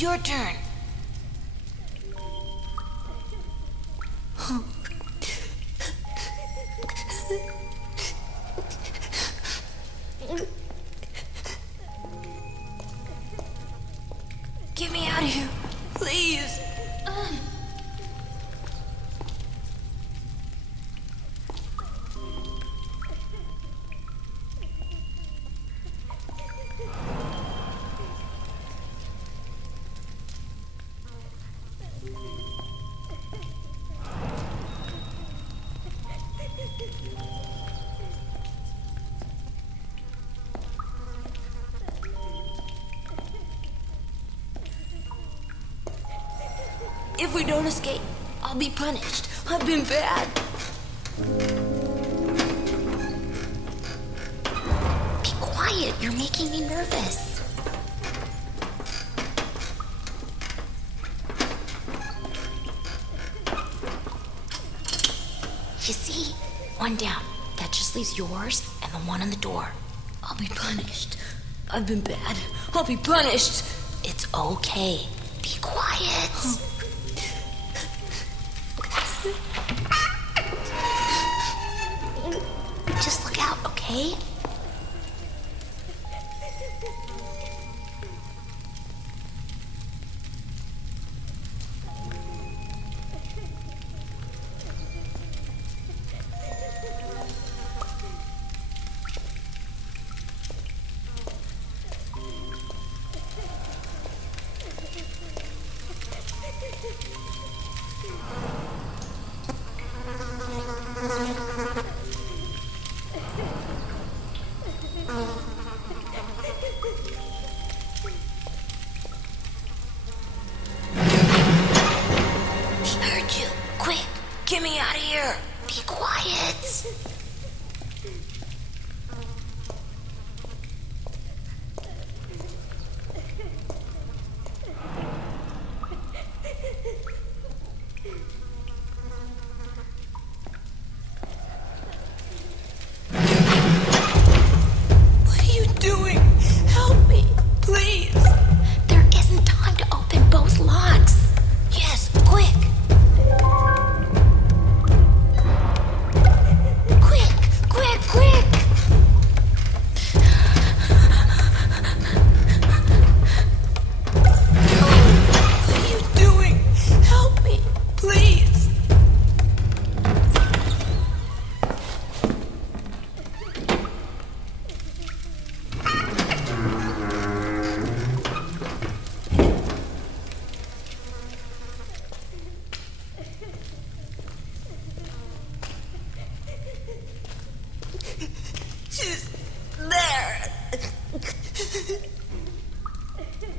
It's your turn. Get me out of here, please. If we don't escape, I'll be punished. I've been bad. Be quiet, you're making me nervous. You see, one down. That just leaves yours and the one on the door. I'll be punished. I've been bad. I'll be punished. It's okay. Be quiet. Just look out, okay? Get me out of here! Be quiet! What are you doing? Help me, please! There isn't time to open both locks. Yes, quick! Quick! What are you doing? Help me, please! She's there.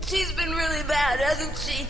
She's been really bad, hasn't she?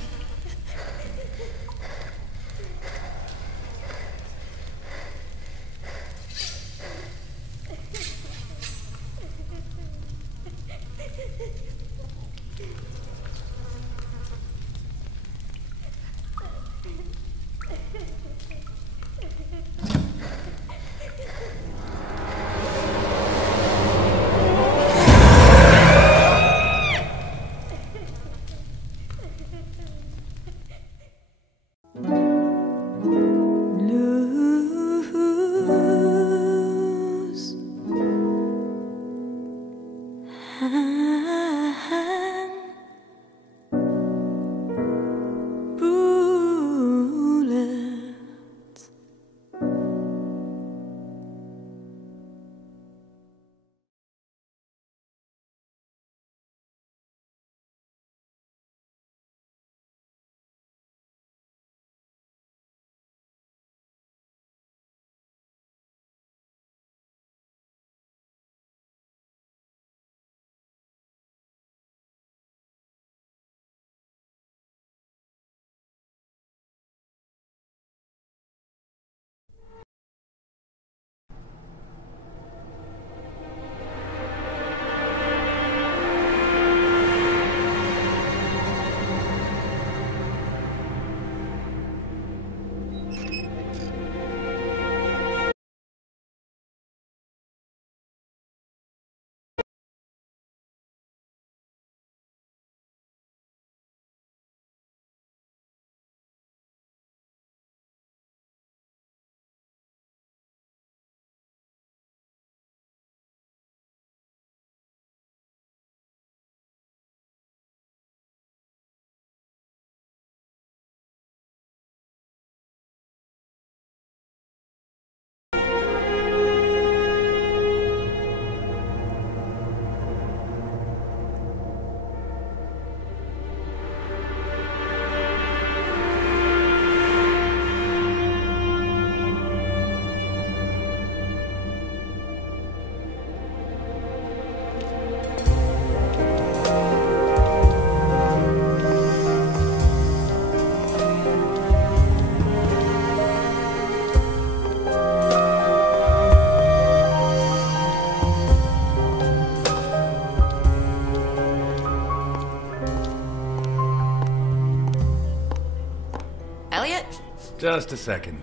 Just a second.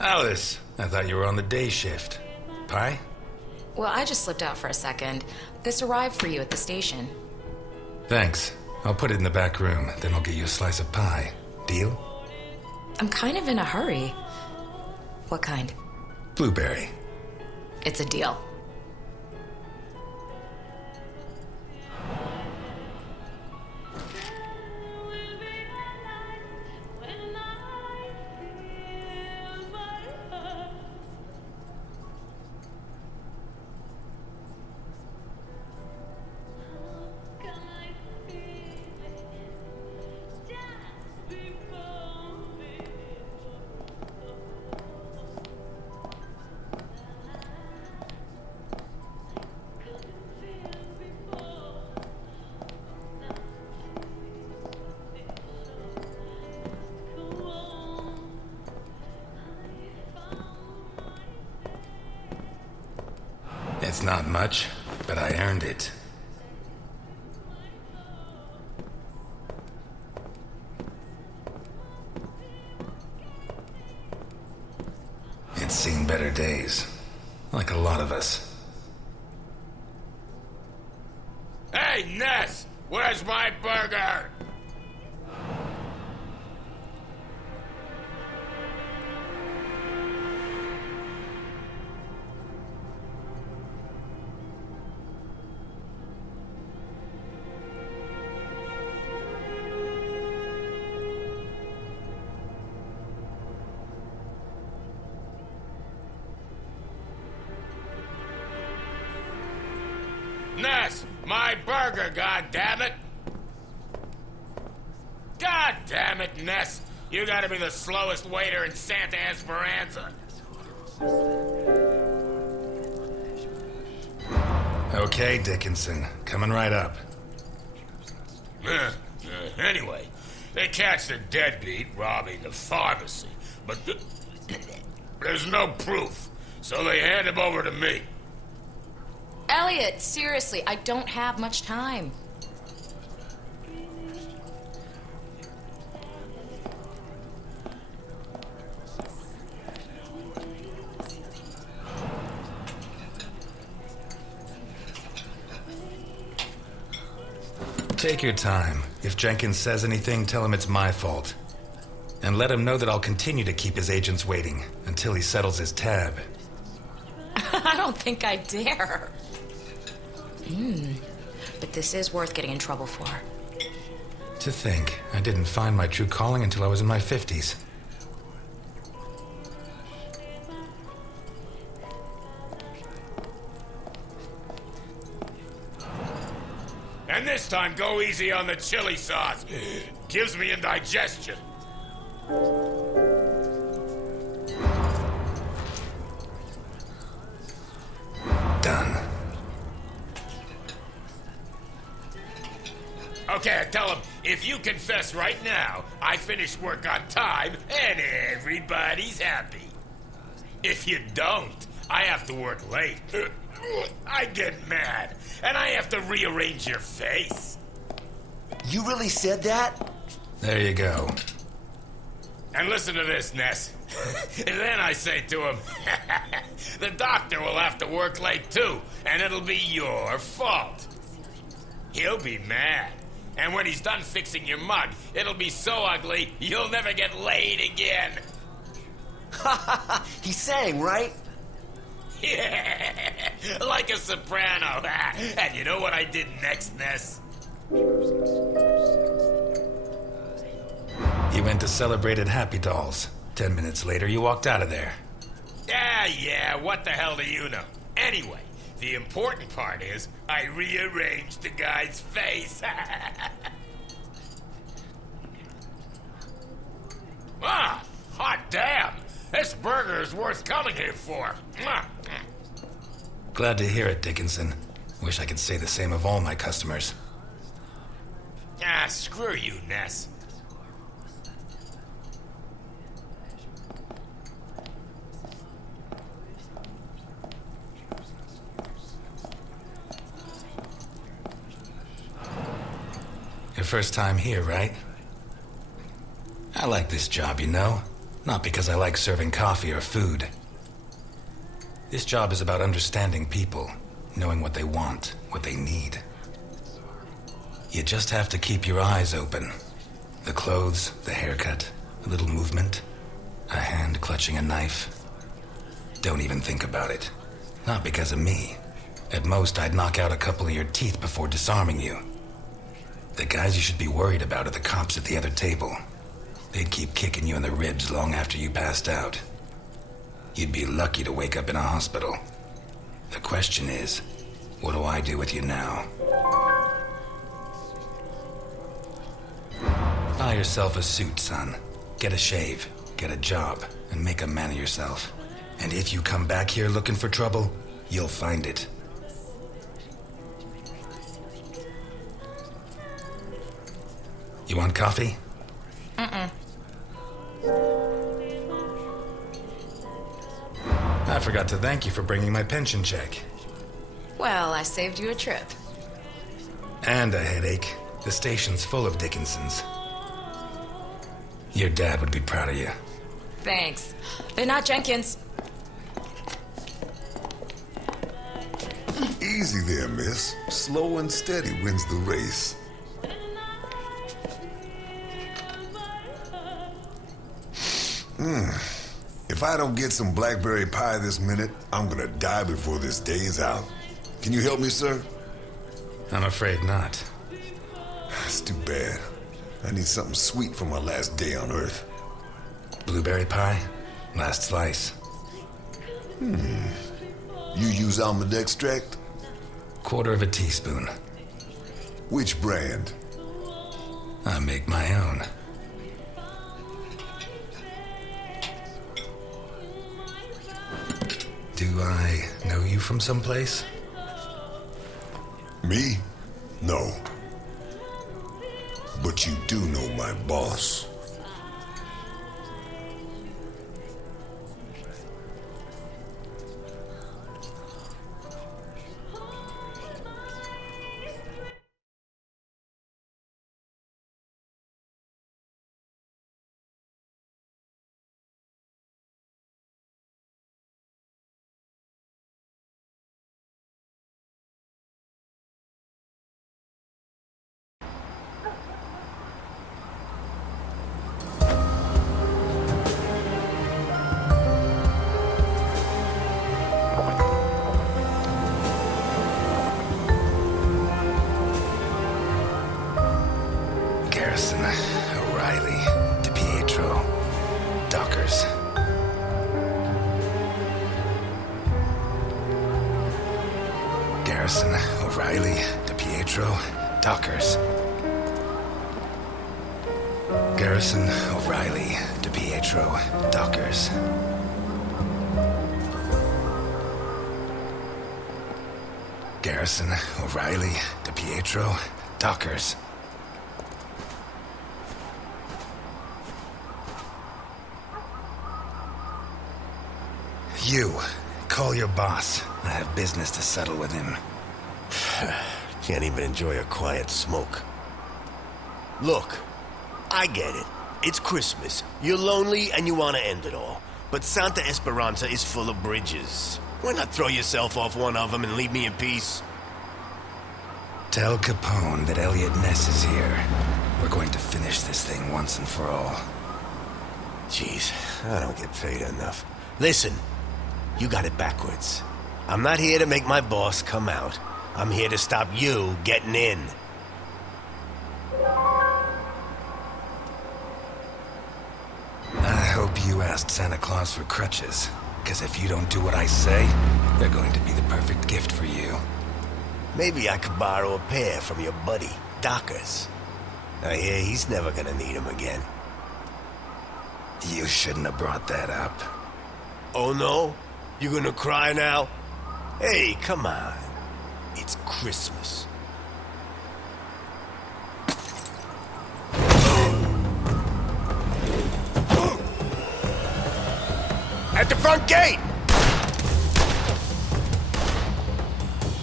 Alice, I thought you were on the day shift. Pie? Well, I just slipped out for a second. This arrived for you at the station. Thanks. I'll put it in the back room, then I'll get you a slice of pie. Deal? I'm kind of in a hurry. What kind? Blueberry. It's a deal. It's not much, but I earned it. It's seen better days, like a lot of us. Hey, Ness! Where's my burger? Ness, my burger, goddammit! God damn it, Ness! You gotta be the slowest waiter in Santa Esperanza. Okay, Dickinson. Coming right up. Anyway, they catch the deadbeat robbing the pharmacy, but there's no proof, so they hand him over to me. Elliot, seriously, I don't have much time. Take your time. If Jenkins says anything, tell him it's my fault. And let him know that I'll continue to keep his agents waiting until he settles his tab. I don't think I dare. But this is worth getting in trouble for. To think, I didn't find my true calling until I was in my 50s. And this time, go easy on the chili sauce. Gives me indigestion. Done. Okay, I tell him, if you confess right now, I finished work on time and everybody's happy. If you don't, I have to work late. I get mad, and I have to rearrange your face. You really said that? There you go. And listen to this, Ness. And then I say to him, the doctor will have to work late too, and it'll be your fault. He'll be mad. And when he's done fixing your mug, it'll be so ugly, you'll never get laid again. He sang, right? Yeah, like a soprano. And you know what I did next, Ness? You went to celebrate at Happy Dolls. 10 minutes later, you walked out of there. Yeah, what the hell do you know? Anyway, the important part is I rearranged the guy's face. Ah, hot damn! This burger is worth coming here for. Glad to hear it, Dickinson. Wish I could say the same of all my customers. Ah, screw you, Ness. Your first time here, right? I like this job, you know? Not because I like serving coffee or food. This job is about understanding people, knowing what they want, what they need. You just have to keep your eyes open. The clothes, the haircut, a little movement, a hand clutching a knife. Don't even think about it. Not because of me. At most, I'd knock out a couple of your teeth before disarming you. The guys you should be worried about are the cops at the other table. They'd keep kicking you in the ribs long after you passed out. You'd be lucky to wake up in a hospital. The question is, what do I do with you now? Buy yourself a suit, son. Get a shave, get a job, and make a man of yourself. And if you come back here looking for trouble, you'll find it. You want coffee? Mm-mm. I forgot to thank you for bringing my pension check. Well, I saved you a trip. And a headache. The station's full of Dickinsons. Your dad would be proud of you. Thanks. They're not Jenkins. Easy there, miss. Slow and steady wins the race. If I don't get some blackberry pie this minute, I'm gonna die before this day is out. Can you help me, sir? I'm afraid not. It's too bad. I need something sweet for my last day on Earth. Blueberry pie? Last slice. You use almond extract? Quarter of a teaspoon. Which brand? I make my own. Do I know you from someplace? Me? No. But you do know my boss. Garrison, O'Reilly, DiPietro, Dockers. Garrison, O'Reilly, DiPietro, Dockers. Garrison, O'Reilly, DiPietro, Dockers. Garrison, O'Reilly, DiPietro, Dockers. You, call your boss. I have business to settle with him. Can't even enjoy a quiet smoke. Look, I get it. It's Christmas. You're lonely and you want to end it all. But Santa Esperanza is full of bridges. Why not throw yourself off one of them and leave me in peace? Tell Capone that Elliot Ness is here. We're going to finish this thing once and for all. Jeez, I don't get paid enough. Listen, you got it backwards. I'm not here to make my boss come out. I'm here to stop you getting in. I hope you asked Santa Claus for crutches. Because if you don't do what I say, they're going to be the perfect gift for you. Maybe I could borrow a pair from your buddy, Dockers. I hear he's never gonna need them again. You shouldn't have brought that up. Oh no? You gonna cry now? Hey, come on. It's Christmas. At the front gate!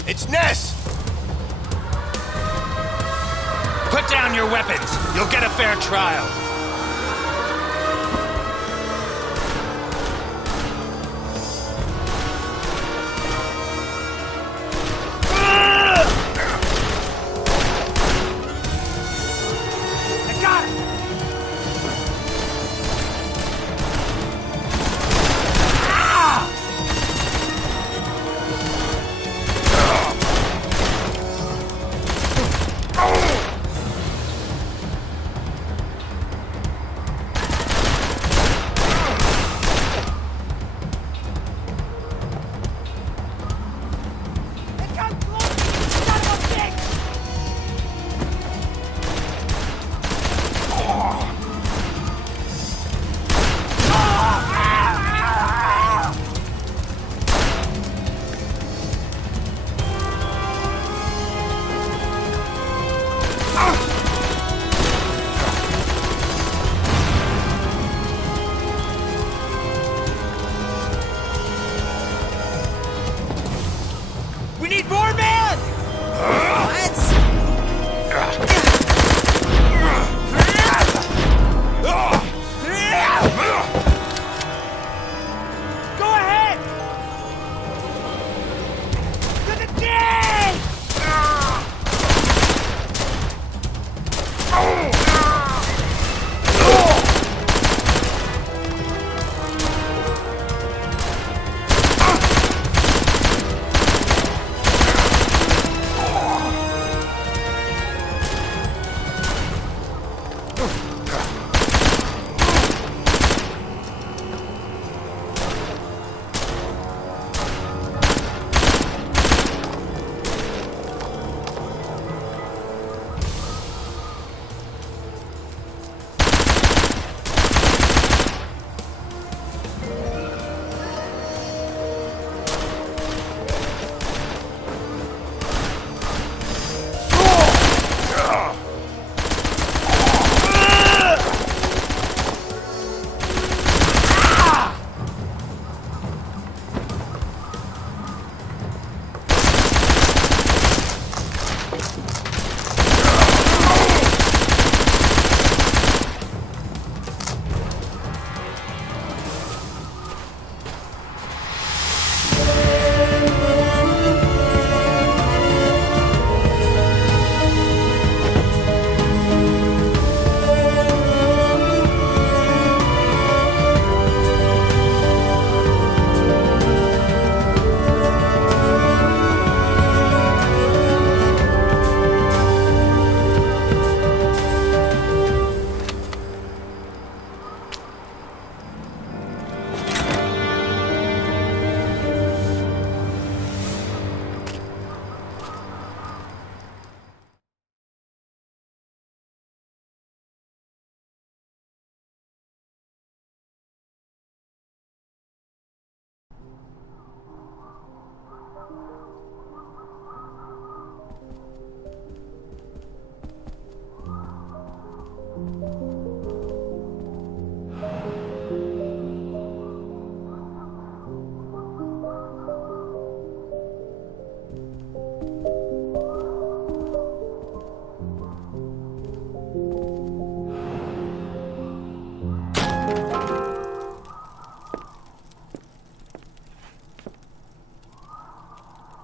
It's Ness! Put down your weapons. You'll get a fair trial. need more men! What? Go ahead! To the dead!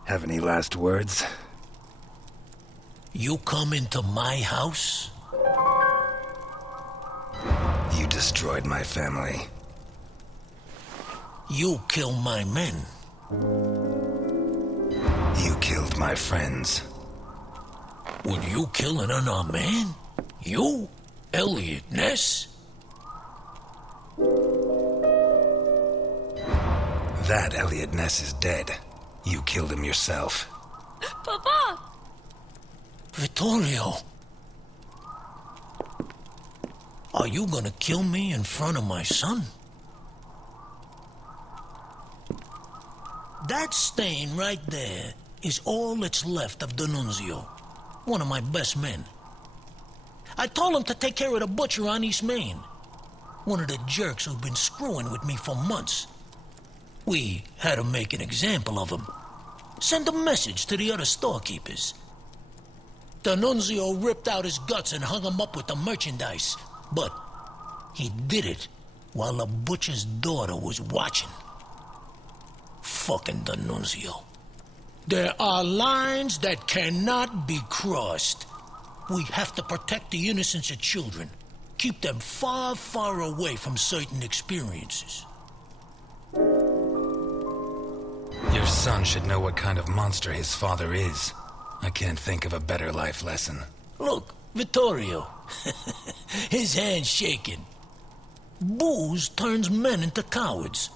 Have any last words? You come into my house? You destroyed my family. You kill my men. You killed my friends. Would you kill an unarmed man? You? Elliot Ness? That Elliot Ness is dead. You killed him yourself. Papa! Vittorio! Are you gonna kill me in front of my son? That stain right there is all that's left of D'Annunzio, one of my best men. I told him to take care of the butcher on East Main, one of the jerks who've been screwing with me for months. We had to make an example of him. Send a message to the other storekeepers. D'Annunzio ripped out his guts and hung him up with the merchandise. But he did it while the butcher's daughter was watching. Fucking D'Annunzio. There are lines that cannot be crossed. We have to protect the innocence of children. Keep them far, far away from certain experiences. Your son should know what kind of monster his father is. I can't think of a better life lesson. Look, Vittorio. His hand's shaking. Booze turns men into cowards.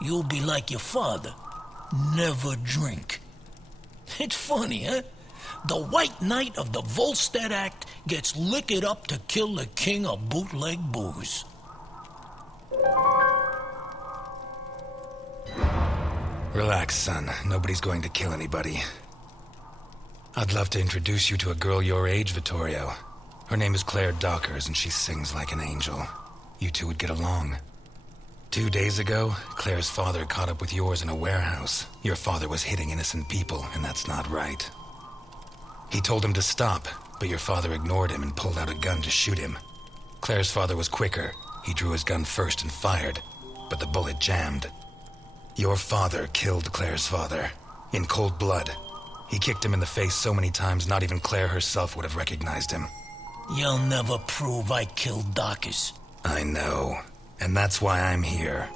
You'll be like your father. Never drink. It's funny, huh? The White Knight of the Volstead Act gets liquored up to kill the king of bootleg booze. Relax, son. Nobody's going to kill anybody. I'd love to introduce you to a girl your age, Vittorio. Her name is Claire Dockers, and she sings like an angel. You two would get along. 2 days ago, Claire's father caught up with yours in a warehouse. Your father was hitting innocent people, and that's not right. He told him to stop, but your father ignored him and pulled out a gun to shoot him. Claire's father was quicker. He drew his gun first and fired, but the bullet jammed. Your father killed Claire's father, in cold blood. He kicked him in the face so many times, not even Claire herself would have recognized him. You'll never prove I killed QuiCkz. I know, and that's why I'm here.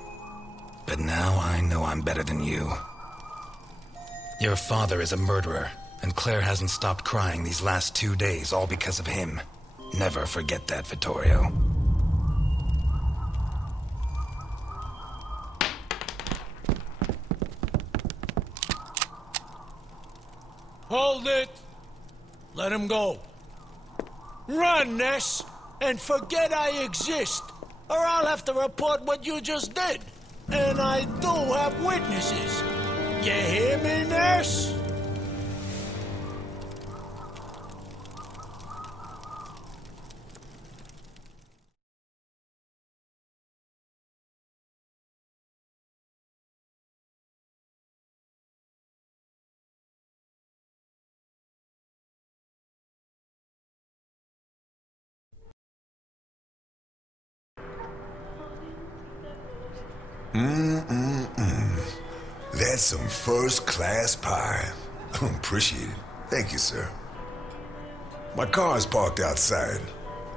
But now I know I'm better than you. Your father is a murderer, and Claire hasn't stopped crying these last 2 days, all because of him. Never forget that, Vittorio. Hold it! Let him go. Run, Ness, and forget I exist, or I'll have to report what you just did. And I do have witnesses. You hear me, Ness? That's some first-class pie. Appreciate it. Thank you, sir. My car is parked outside.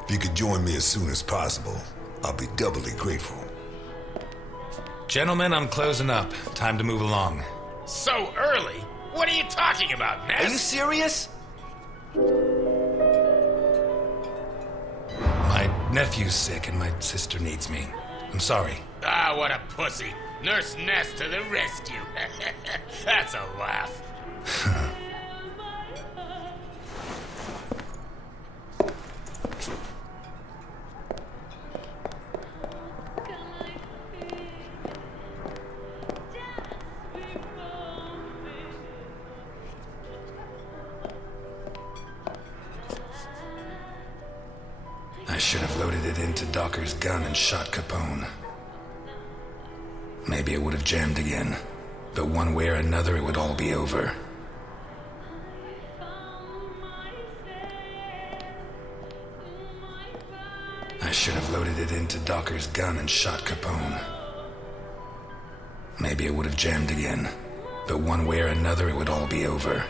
If you could join me as soon as possible, I'll be doubly grateful. Gentlemen, I'm closing up. Time to move along. So early? What are you talking about, Ness? Are you serious? My nephew's sick and my sister needs me. I'm sorry. Ah, what a pussy. Nurse Ness to the rescue. That's a laugh. I should have loaded it into Docker's gun and shot Capone. Maybe it would have jammed again, but one way or another it would all be over. I should have loaded it into Docker's gun and shot Capone. Maybe it would have jammed again, but one way or another it would all be over.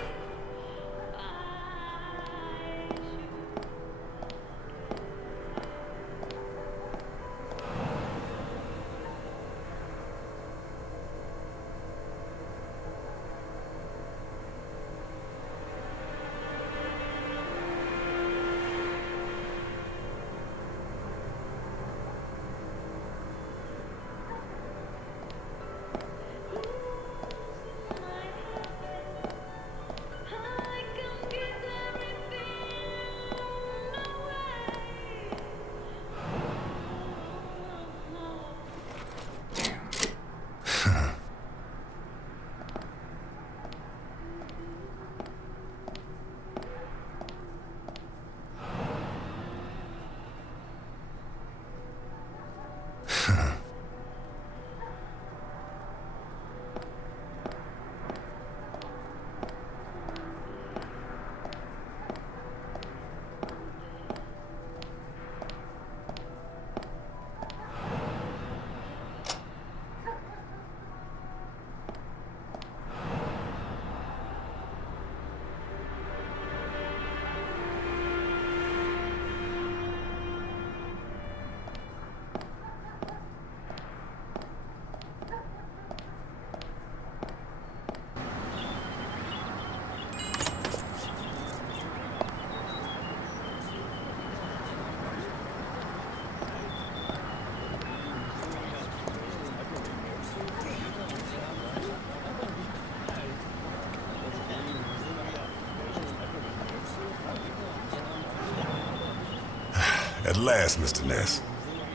At last, Mr. Ness.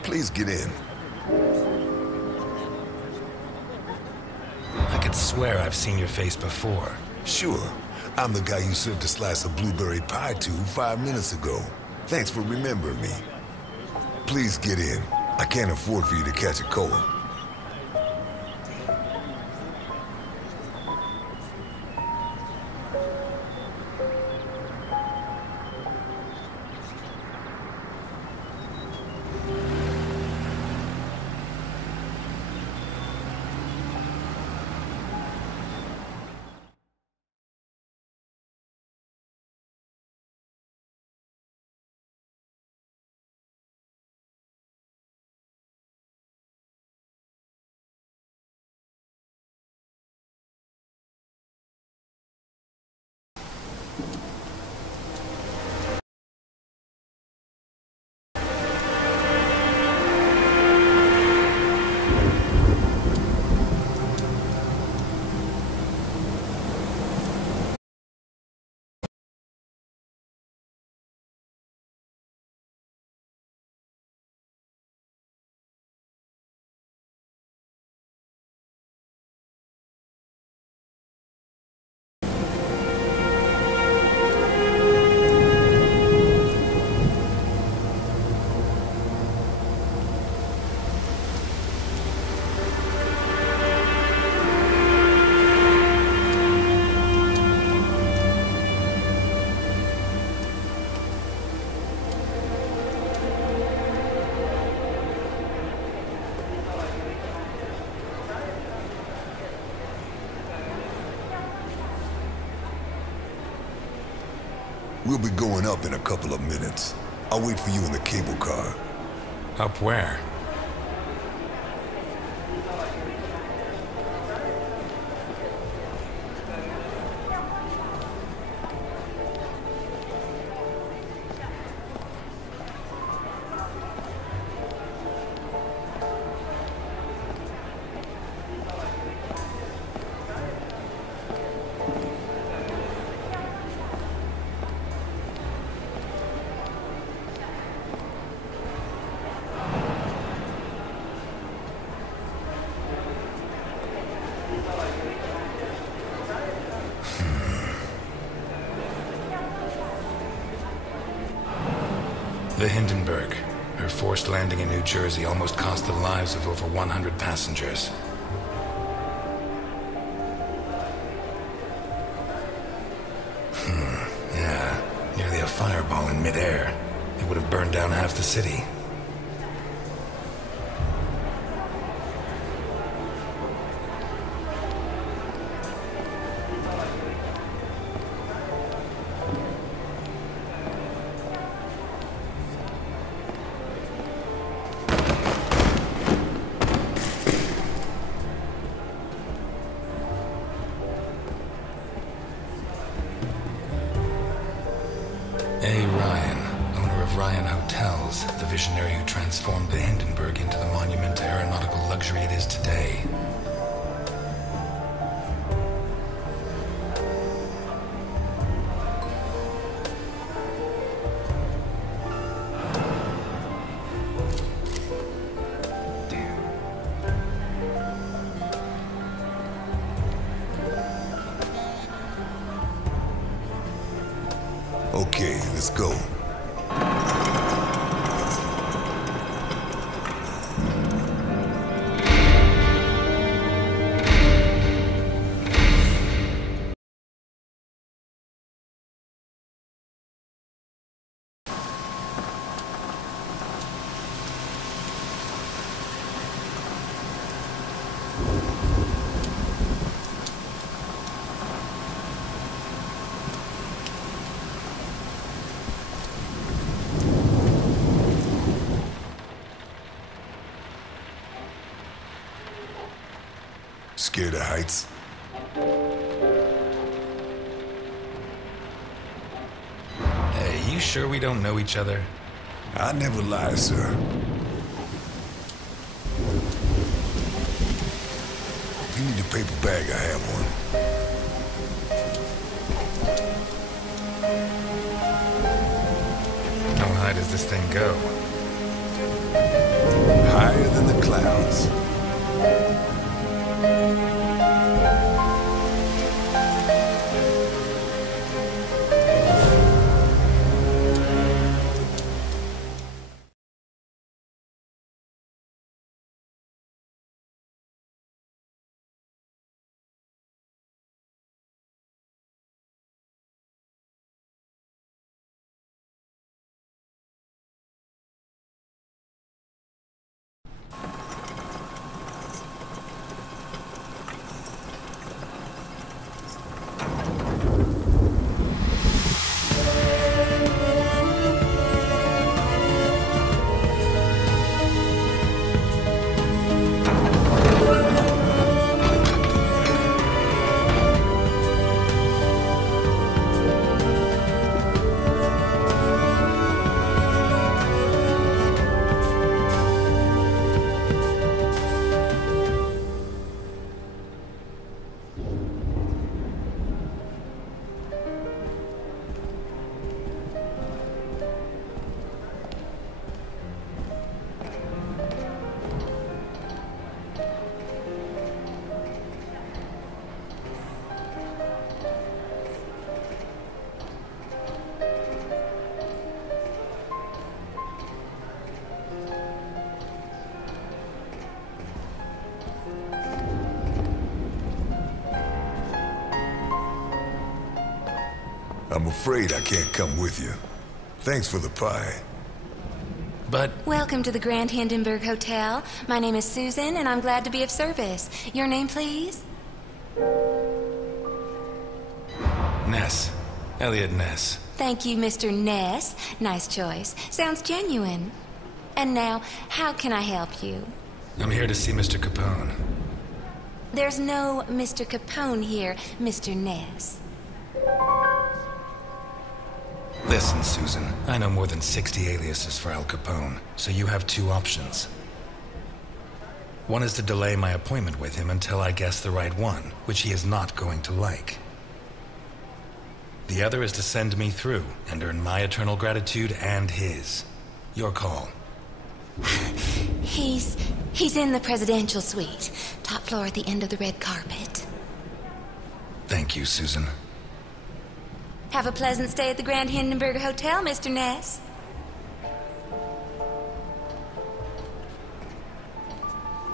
Please get in. I could swear I've seen your face before. Sure. I'm the guy you served a slice of blueberry pie to 5 minutes ago. Thanks for remembering me. Please get in. I can't afford for you to catch a cold. We'll be going up in a couple of minutes. I'll wait for you in the cable car. Up where? The Hindenburg. Her forced landing in New Jersey almost cost the lives of over 100 passengers. Yeah. Nearly a fireball in midair. It would have burned down half the city. The visionary who transformed the Hindenburg into the monument to aeronautical luxury it is today. Okay, let's go. Scared of heights? Hey, you sure we don't know each other? I never lie, sir. If you need a paper bag, I have one. How high does this thing go? Higher than the clouds. I'm afraid I can't come with you. Thanks for the pie. But... Welcome to the Grand Hindenburg Hotel. My name is Susan, and I'm glad to be of service. Your name, please? Ness. Elliot Ness. Thank you, Mr. Ness. Nice choice. Sounds genuine. And now, how can I help you? I'm here to see Mr. Capone. There's no Mr. Capone here, Mr. Ness. Listen, Susan. I know more than 60 aliases for Al Capone, so you have two options. One is to delay my appointment with him until I guess the right one, which he is not going to like. The other is to send me through and earn my eternal gratitude and his. Your call. He's in the presidential suite. Top floor at the end of the red carpet. Thank you, Susan. Have a pleasant stay at the Grand Hindenburg Hotel, Mr. Ness.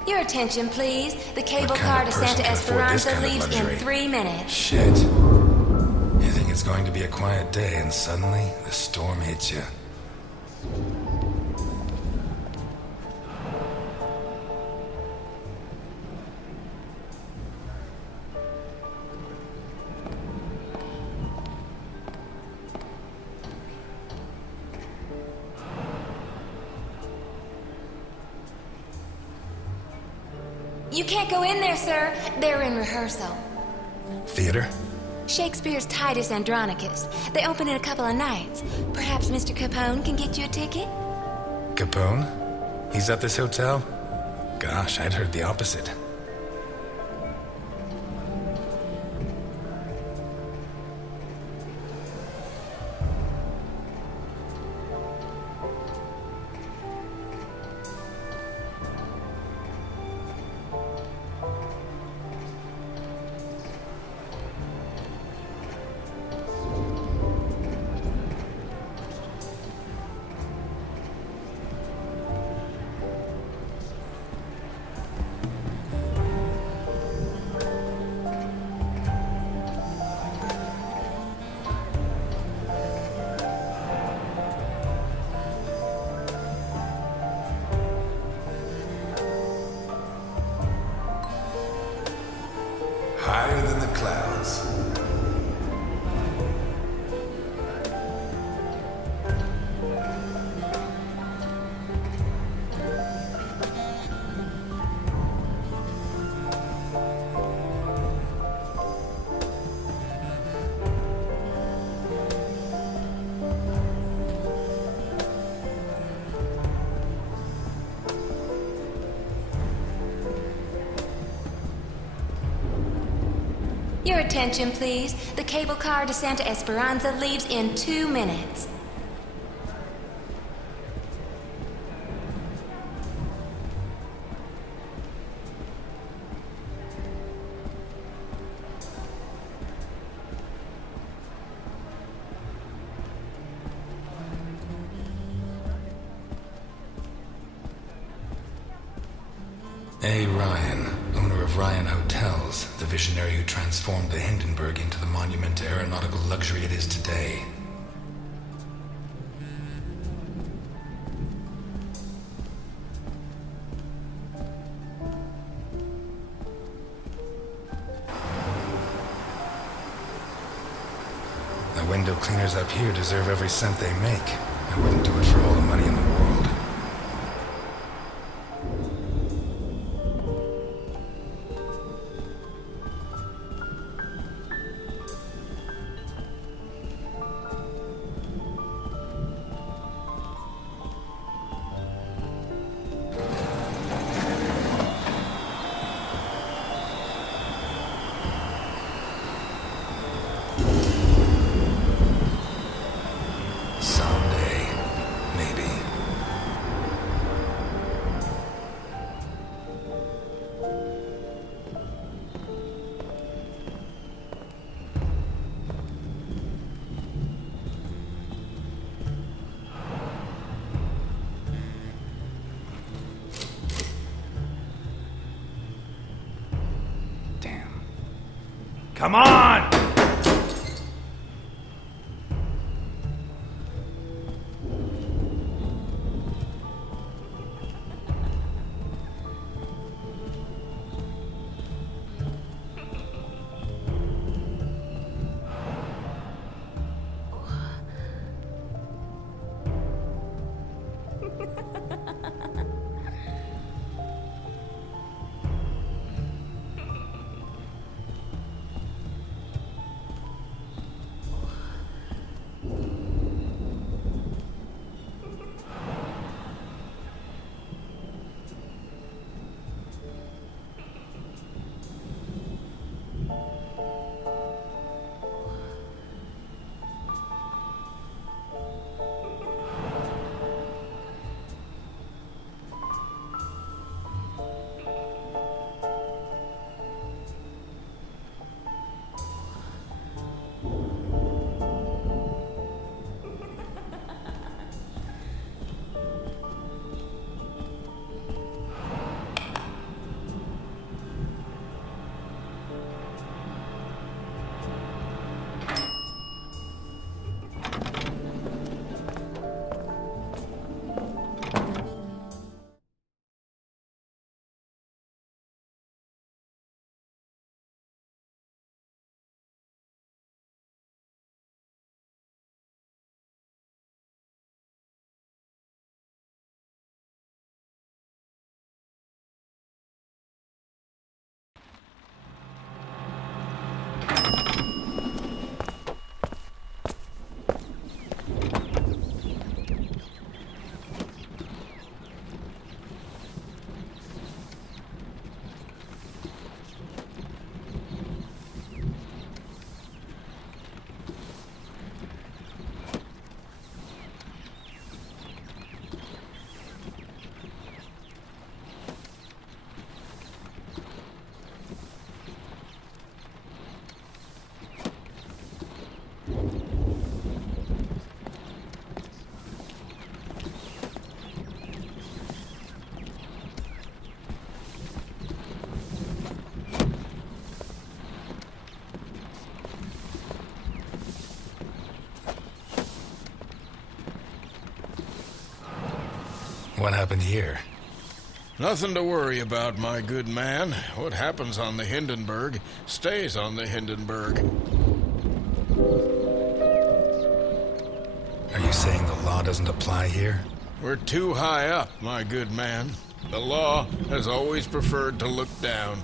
Your attention, please. The cable car to Santa Esperanza leaves in 3 minutes. Shit. You think it's going to be a quiet day, and suddenly, the storm hits you. You can't go in there, sir. They're in rehearsal. Theater? Shakespeare's Titus Andronicus. They open in a couple of nights. Perhaps Mr. Capone can get you a ticket? Capone? He's at this hotel? Gosh, I'd heard the opposite. Higher than the clouds. Your attention, please. The cable car to Santa Esperanza leaves in 2 minutes. A. Ryan, owner of Ryan Hotels, the visionary who transformed the Hindenburg into the monument to aeronautical luxury it is today. The window cleaners up here deserve every cent they make. I wouldn't do it for all the money in the world. Someday, maybe. Damn. Come on! What happened here? Nothing to worry about, my good man. What happens on the Hindenburg stays on the Hindenburg. Are you saying the law doesn't apply here? We're too high up, my good man. The law has always preferred to look down.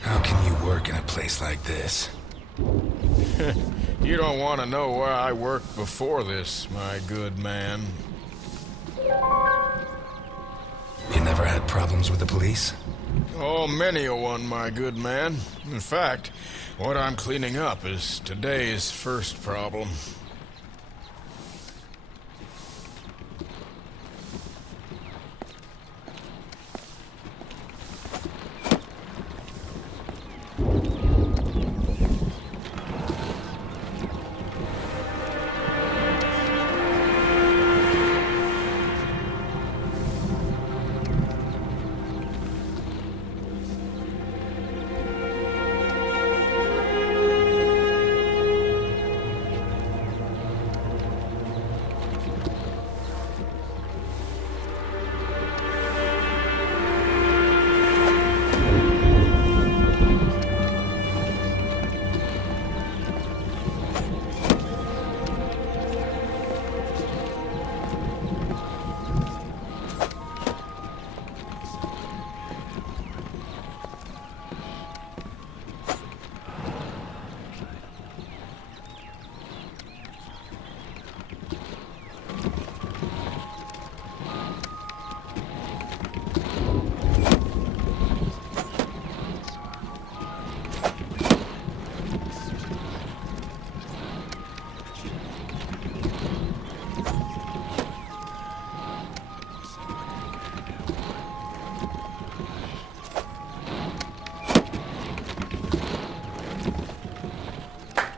How can you work in a place like this? You don't want to know where I worked before this, my good man. You never had problems with the police? Oh, many a one, my good man. In fact, what I'm cleaning up is today's first problem.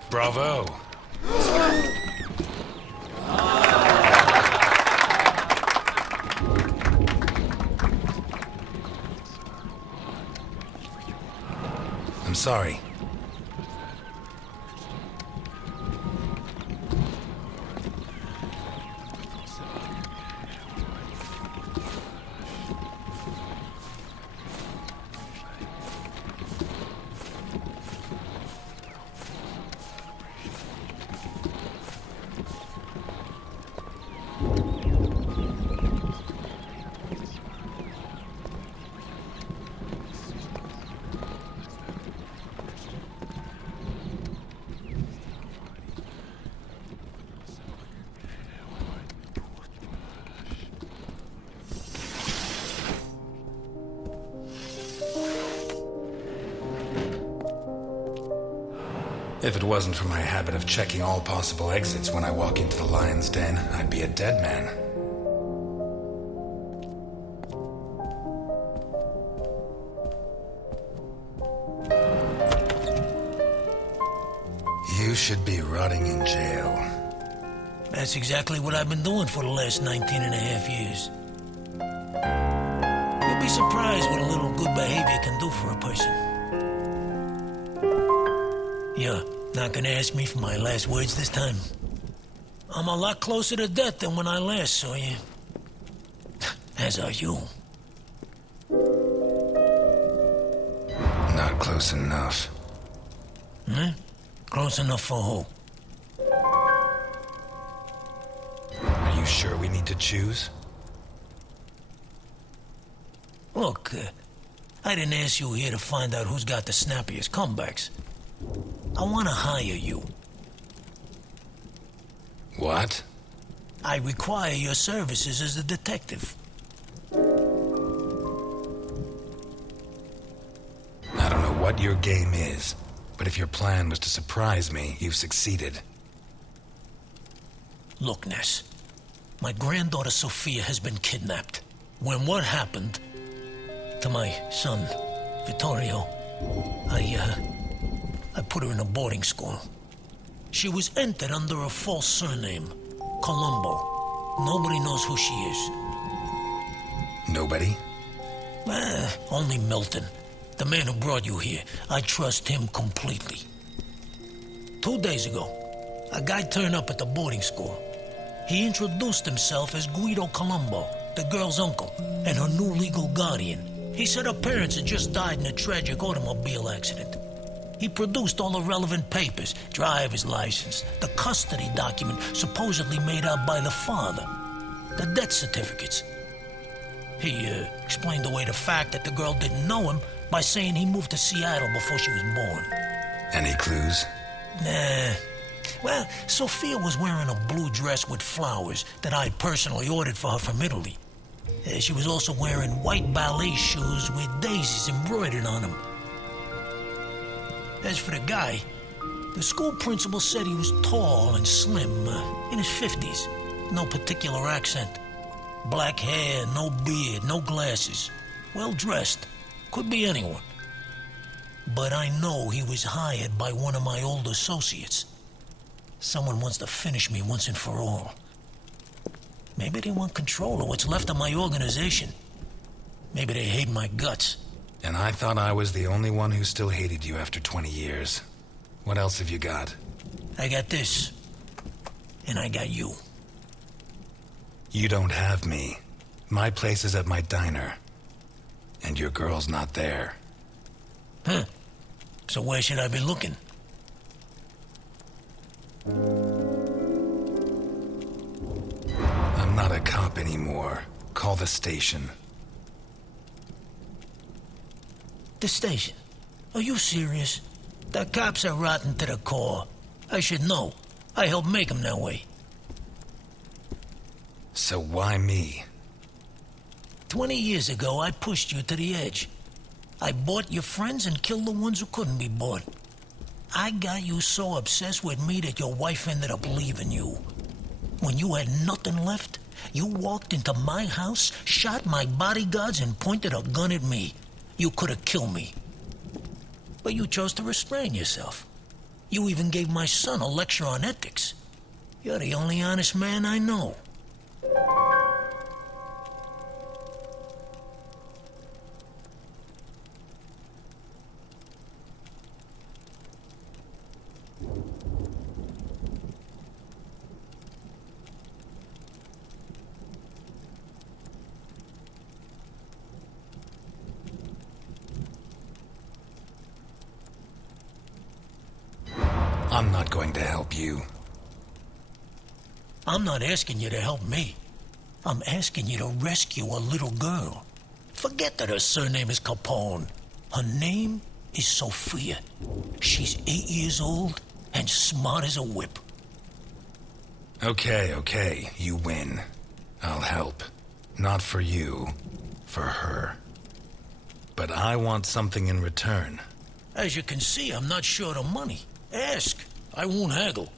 Bravo. I'm sorry. If it wasn't for my habit of checking all possible exits when I walk into the lion's den, I'd be a dead man. You should be rotting in jail. That's exactly what I've been doing for the last 19 and a half years. You'll be surprised what a little good behavior can do for a person. Yeah, not gonna ask me for my last words this time. I'm a lot closer to death than when I last saw you. As are you. Not close enough. Hmm? Close enough for who? Are you sure we need to choose? Look, I didn't ask you here to find out who's got the snappiest comebacks. I want to hire you. What? I require your services as a detective. I don't know what your game is, but if your plan was to surprise me, you've succeeded. Look, Ness. My granddaughter Sophia has been kidnapped. When what happened to my son, Vittorio, I put her in a boarding school. She was entered under a false surname, Colombo. Nobody knows who she is. Nobody? Only Milton. The man who brought you here. I trust him completely. 2 days ago, a guy turned up at the boarding school. He introduced himself as Guido Colombo, the girl's uncle, and her new legal guardian. He said her parents had just died in a tragic automobile accident. He produced all the relevant papers, driver's license, the custody document supposedly made out by the father, the death certificates. He explained away the fact that the girl didn't know him by saying he moved to Seattle before she was born. Any clues? Nah. Well, Sophia was wearing a blue dress with flowers that I personally ordered for her from Italy. She was also wearing white ballet shoes with daisies embroidered on them. As for the guy, the school principal said he was tall and slim, in his 50s. No particular accent. Black hair, no beard, no glasses. Well-dressed. Could be anyone. But I know he was hired by one of my old associates. Someone wants to finish me once and for all. Maybe they want control of what's left of my organization. Maybe they hate my guts. And I thought I was the only one who still hated you after 20 years. What else have you got? I got this. And I got you. You don't have me. My place is at my diner. And your girl's not there. Huh. So where should I be looking? I'm not a cop anymore. Call the station. The station? Are you serious? The cops are rotten to the core. I should know. I helped make them that way. So why me? 20 years ago, I pushed you to the edge. I bought your friends and killed the ones who couldn't be bought. I got you so obsessed with me that your wife ended up leaving you. When you had nothing left, you walked into my house, shot my bodyguards, and pointed a gun at me. You could have killed me. But you chose to restrain yourself. You even gave my son a lecture on ethics. You're the only honest man I know. I'm not going to help you. I'm not asking you to help me. I'm asking you to rescue a little girl. Forget that her surname is Capone. Her name is Sophia. She's 8 years old and smart as a whip. Okay, you win. I'll help. Not for you, for her. But I want something in return. As you can see, I'm not short of money. Ask. I won't haggle.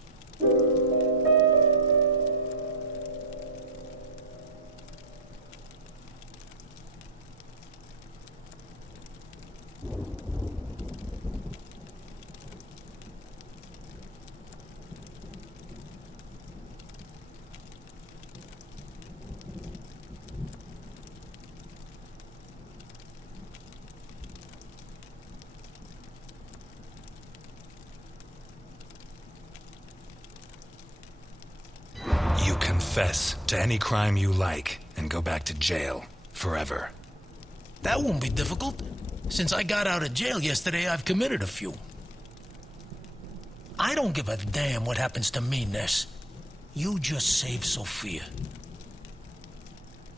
You confess to any crime you like and go back to jail forever. That won't be difficult. Since I got out of jail yesterday, I've committed a few. I don't give a damn what happens to me, Ness. You just save Sophia.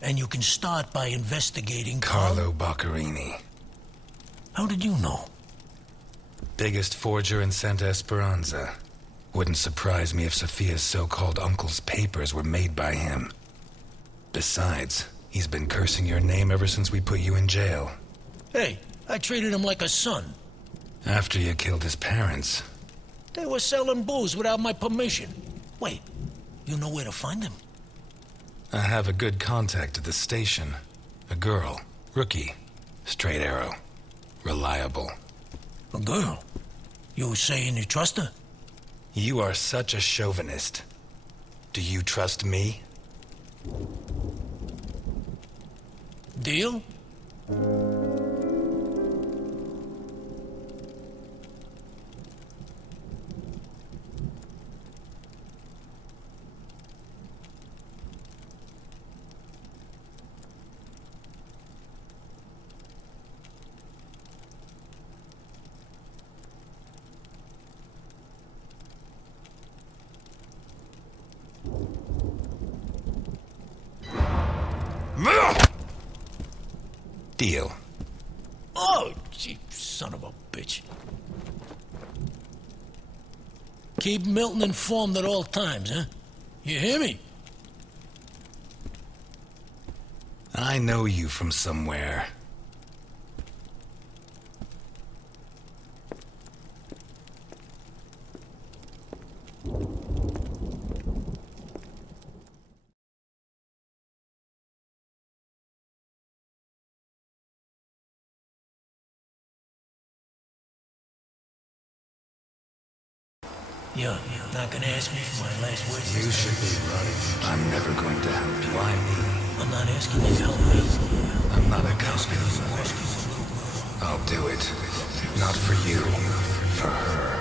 And you can start by investigating Carlo Boccarini. How did you know? Biggest forger in Santa Esperanza. Wouldn't surprise me if Sophia's so-called uncle's papers were made by him. Besides, he's been cursing your name ever since we put you in jail. Hey, I treated him like a son. After you killed his parents. They were selling booze without my permission. Wait, you know where to find them? I have a good contact at the station. A girl. Rookie. Straight arrow. Reliable. A girl? You saying you trust her? You are such a chauvinist. Do you trust me? Deal? Deal. Oh, gee, son of a bitch. Keep Milton informed at all times, huh? You hear me? I know you from somewhere. You're not gonna ask me for my last words? You should be running. I'm never going to help you. Why me? I'm not asking you to help me. I'm not a cop anymore. I'll do it. Not for you. For her.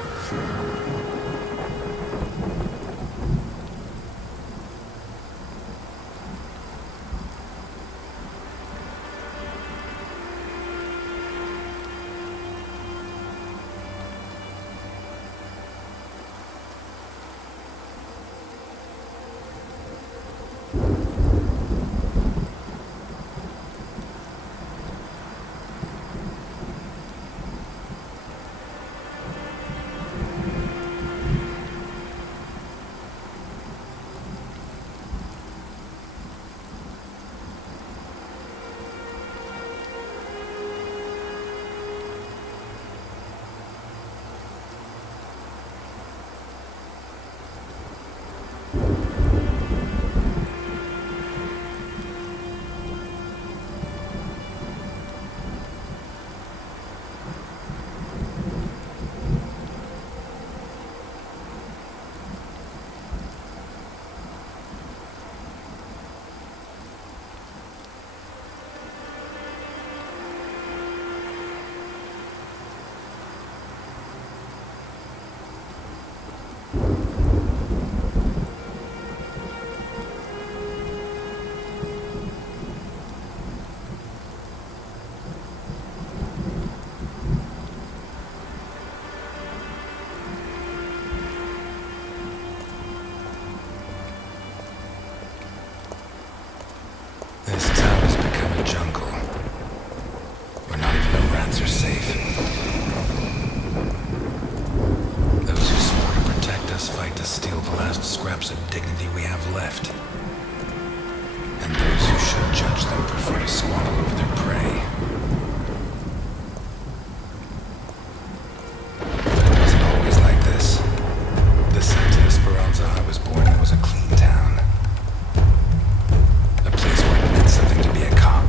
This town has become a jungle, where not even the rats are safe. Those who swore to protect us fight to steal the last scraps of dignity we have left. And those who should judge them prefer to squabble over their prey. But it wasn't always like this. The Santa Esperanza I was born in was a clean town. A place where it meant something to be a cop.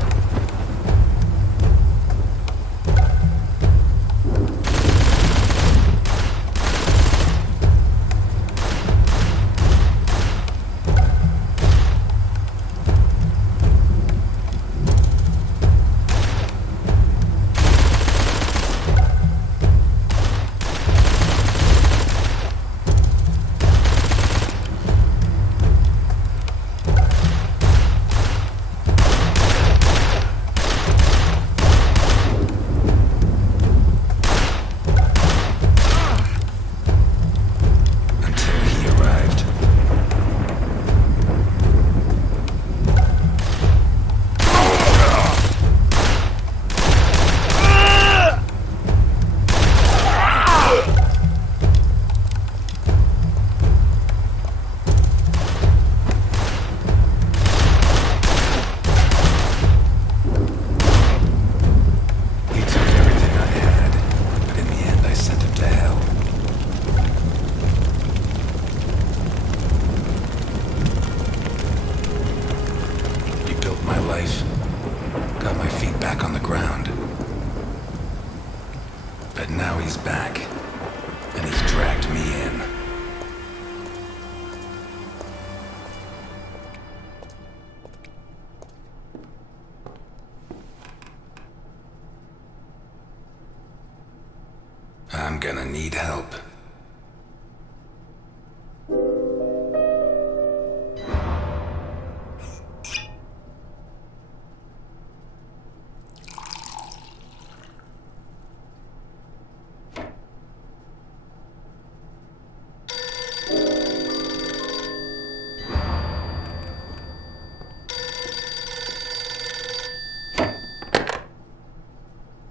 gonna need help.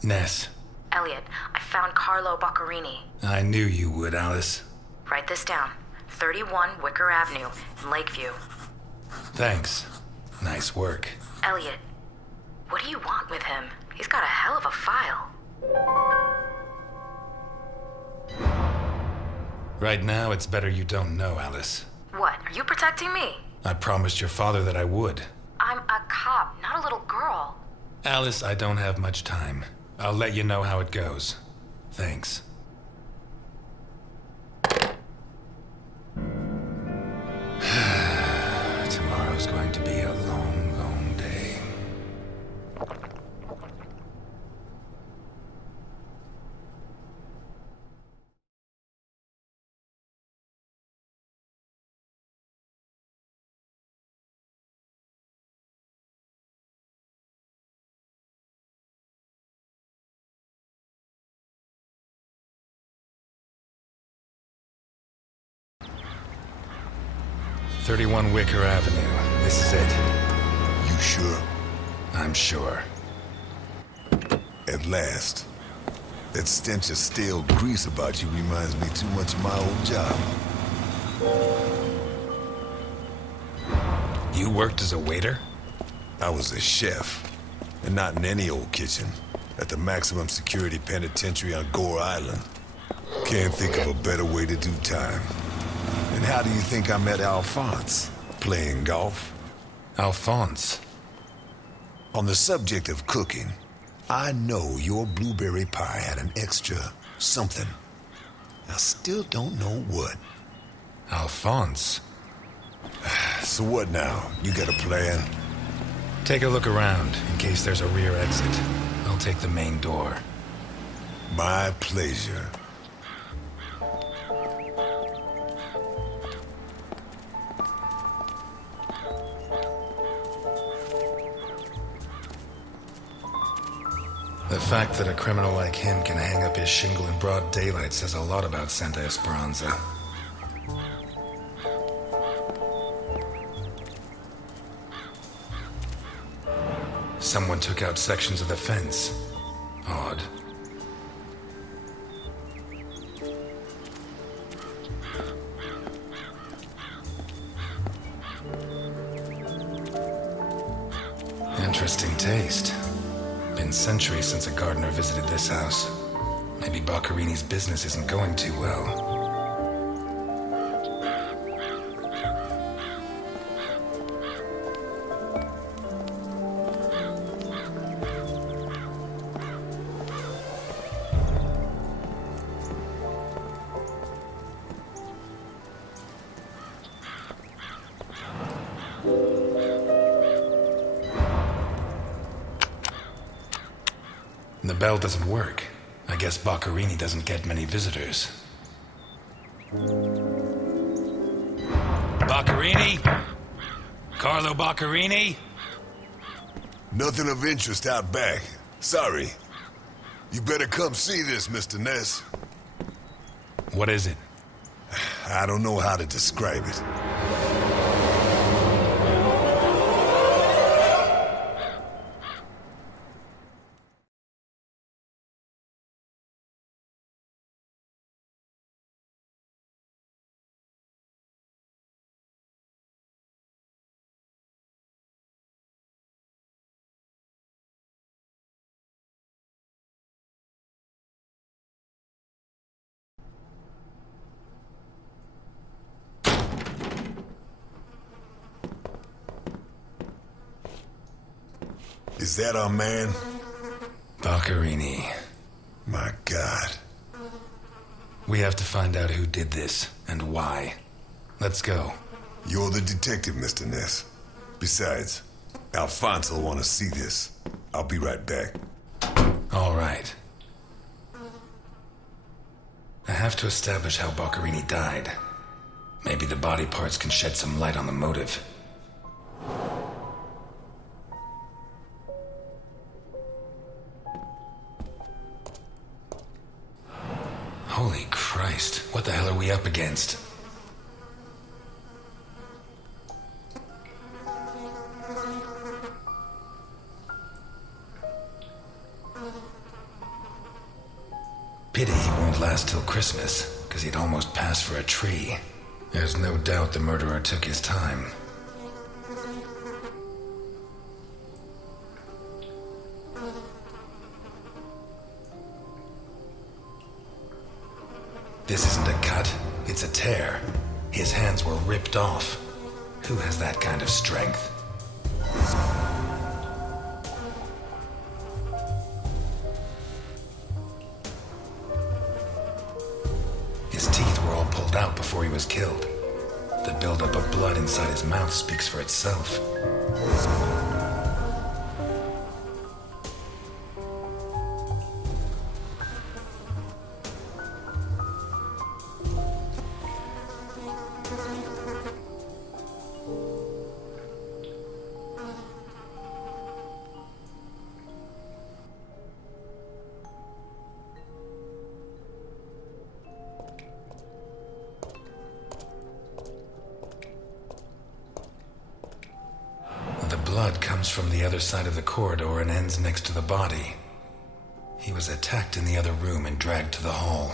Ness. Elliot, I found Carlo Boccarini. I knew you would, Alice. Write this down. 31 Wicker Avenue in Lakeview. Thanks. Nice work. Elliot, what do you want with him? He's got a hell of a file. Right now, it's better you don't know, Alice. What, are you protecting me? I promised your father that I would. I'm a cop, not a little girl. Alice, I don't have much time. I'll let you know how it goes. Thanks. Tomorrow's going to be a long, long day. "31 Wicker Avenue. This is it." You sure? I'm sure. At last. That stench of stale grease about you reminds me too much of my old job. You worked as a waiter? I was a chef. And not in any old kitchen. At the maximum security penitentiary on Gore Island. Can't think of a better way to do time. And how do you think I met Alphonse? Playing golf? Alphonse? On the subject of cooking, I know your blueberry pie had an extra something. I still don't know what. Alphonse? So what now? You got a plan? Take a look around, in case there's a rear exit. I'll take the main door. My pleasure. The fact that a criminal like him can hang up his shingle in broad daylight says a lot about Santa Esperanza. Someone took out sections of the fence. Odd. Interesting taste. Been centuries since a gardener visited this house. Maybe Boccarini's business isn't going too well. The bell doesn't work. I guess Boccarini doesn't get many visitors. Boccarini? Carlo Boccarini? Nothing of interest out back. Sorry. You better come see this, Mr. Ness. What is it? I don't know how to describe it. Is that our man? Boccarini. My God. We have to find out who did this and why. Let's go. You're the detective, Mr. Ness. Besides, Alphonse will want to see this. I'll be right back. All right. I have to establish how Boccherini died. Maybe the body parts can shed some light on the motive. Holy Christ, what the hell are we up against? Pity he won't last till Christmas, because he'd almost pass for a tree. There's no doubt the murderer took his time. This isn't a cut, it's a tear. His hands were ripped off. Who has that kind of strength? His teeth were all pulled out before he was killed. The buildup of blood inside his mouth speaks for itself. Blood comes from the other side of the corridor and ends next to the body. He was attacked in the other room and dragged to the hall.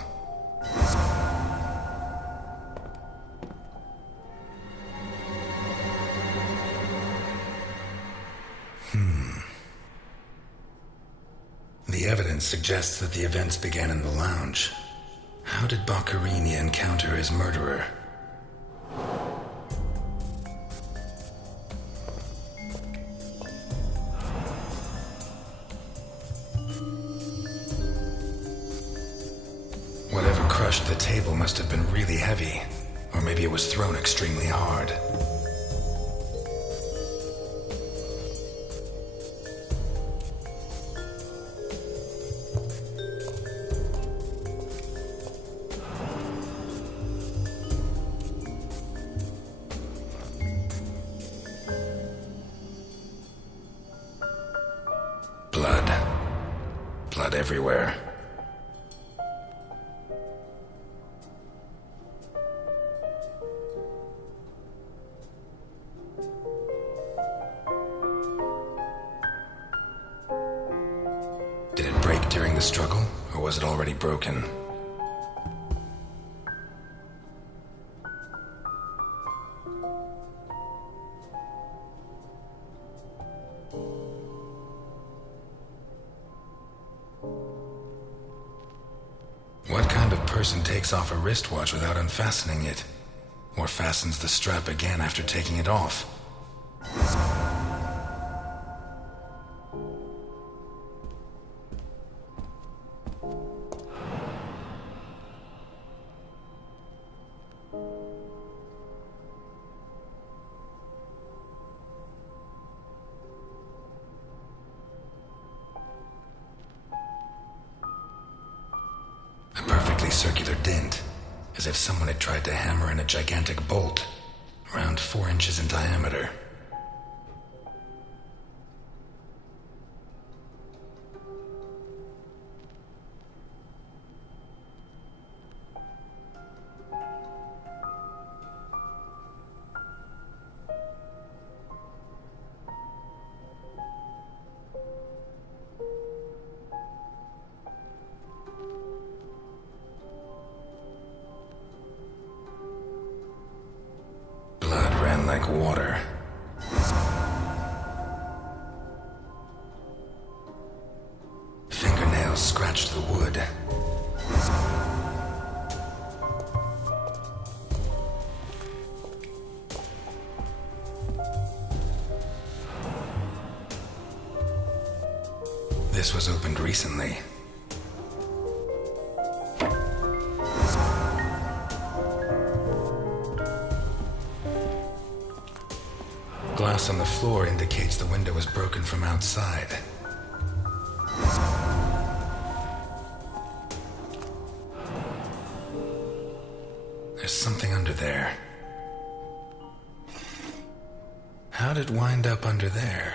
The evidence suggests that the events began in the lounge. How did Boccherini encounter his murderer? Whatever crushed the table must have been really heavy, or maybe it was thrown extremely hard. Blood everywhere. Did it break during the struggle, or was it already broken? What kind of person takes off a wristwatch without unfastening it? Or fastens the strap again after taking it off? Circular dent, as if someone had tried to hammer in a gigantic bolt, around 4 inches in diameter. Like water. Fingernails scratched the wood. This was opened recently. Glass on the floor indicates the window was broken from outside. How'd it wind up under there?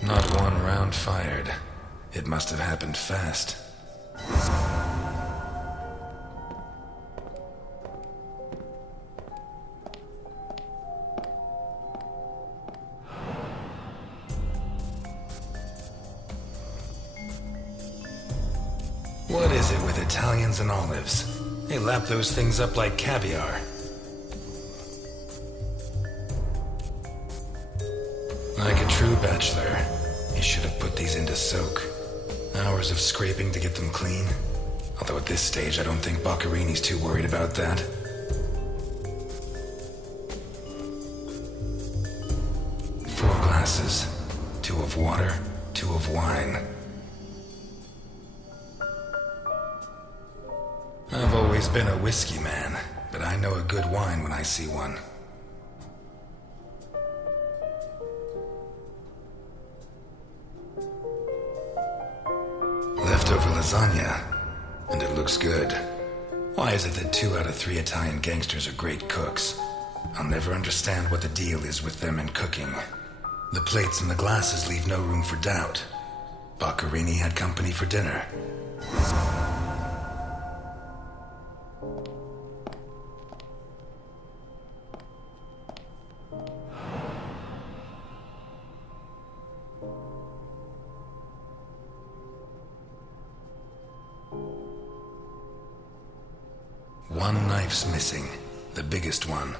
Not one round fired. It must have happened fast. What is it with Italians and olives? They lap those things up like caviar. Like a true bachelor, you should have put these into soak. Hours of scraping to get them clean. Although at this stage, I don't think Boccarini's too worried about that. 4 glasses. 2 of water, 2 of wine. I've always been a whiskey man, but I know a good wine when I see one. Leftover lasagna, and it looks good. Why is it that 2 out of 3 Italian gangsters are great cooks? I'll never understand what the deal is with them and cooking. The plates and the glasses leave no room for doubt. Boccarini had company for dinner. One knife's missing, the biggest one.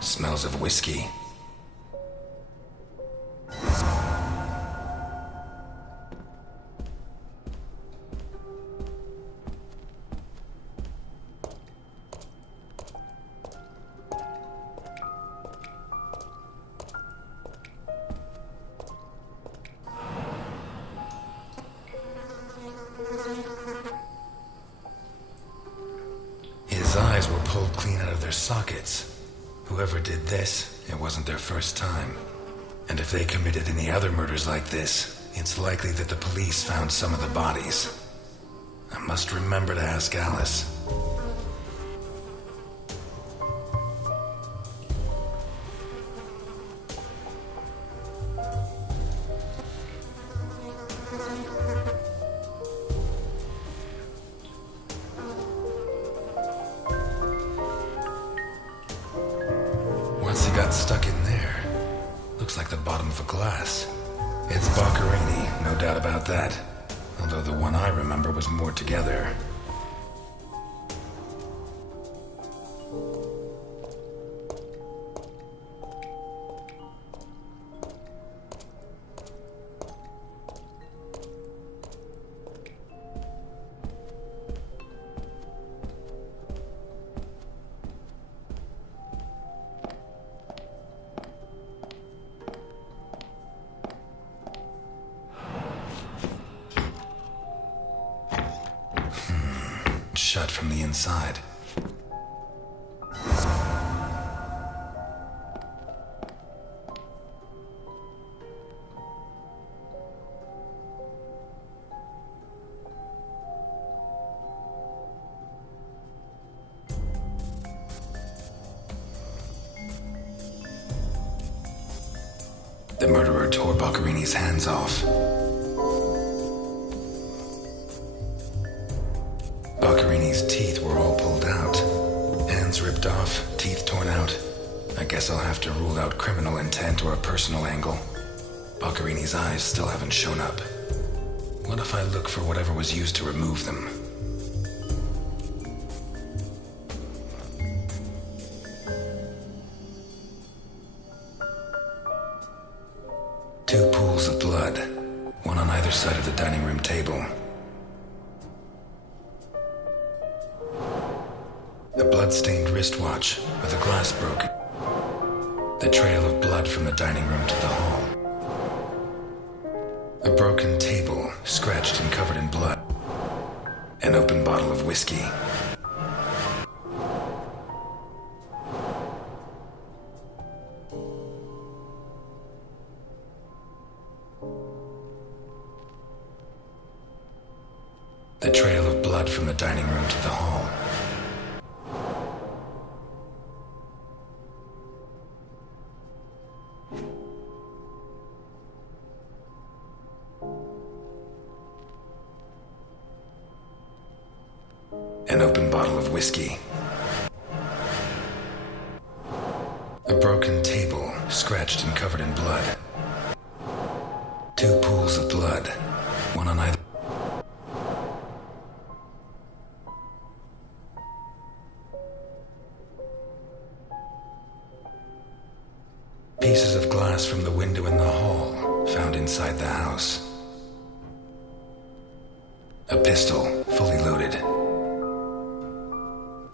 Smells of whiskey. His eyes were pulled clean out of their sockets. Whoever did this, it wasn't their first time. And if they committed any other murders like this, it's likely that the police found some of the bodies. I must remember to ask Alice. What's he got stuck in there? Looks like the bottom of a glass. It's Boccarini, no doubt about that. Although the one I remember was more together. Shut from the inside. The murderer tore Boccarini's hands off. Boccarini's teeth were all pulled out. Hands ripped off, teeth torn out. I guess I'll have to rule out criminal intent or a personal angle. Boccarini's eyes still haven't shown up. What if I look for whatever was used to remove them? Two pools of blood, one on either side of the dining room table. A blood-stained wristwatch with a glass broken. The trail of blood from the dining room to the hall. A broken table, scratched and covered in blood. An open bottle of whiskey. The trail of blood from the dining room to the hall. An open bottle of whiskey. A broken table, scratched and covered in blood. Two pools of blood, one on either. Pieces of glass from the window in the hall, found inside the house. A pistol, fully loaded.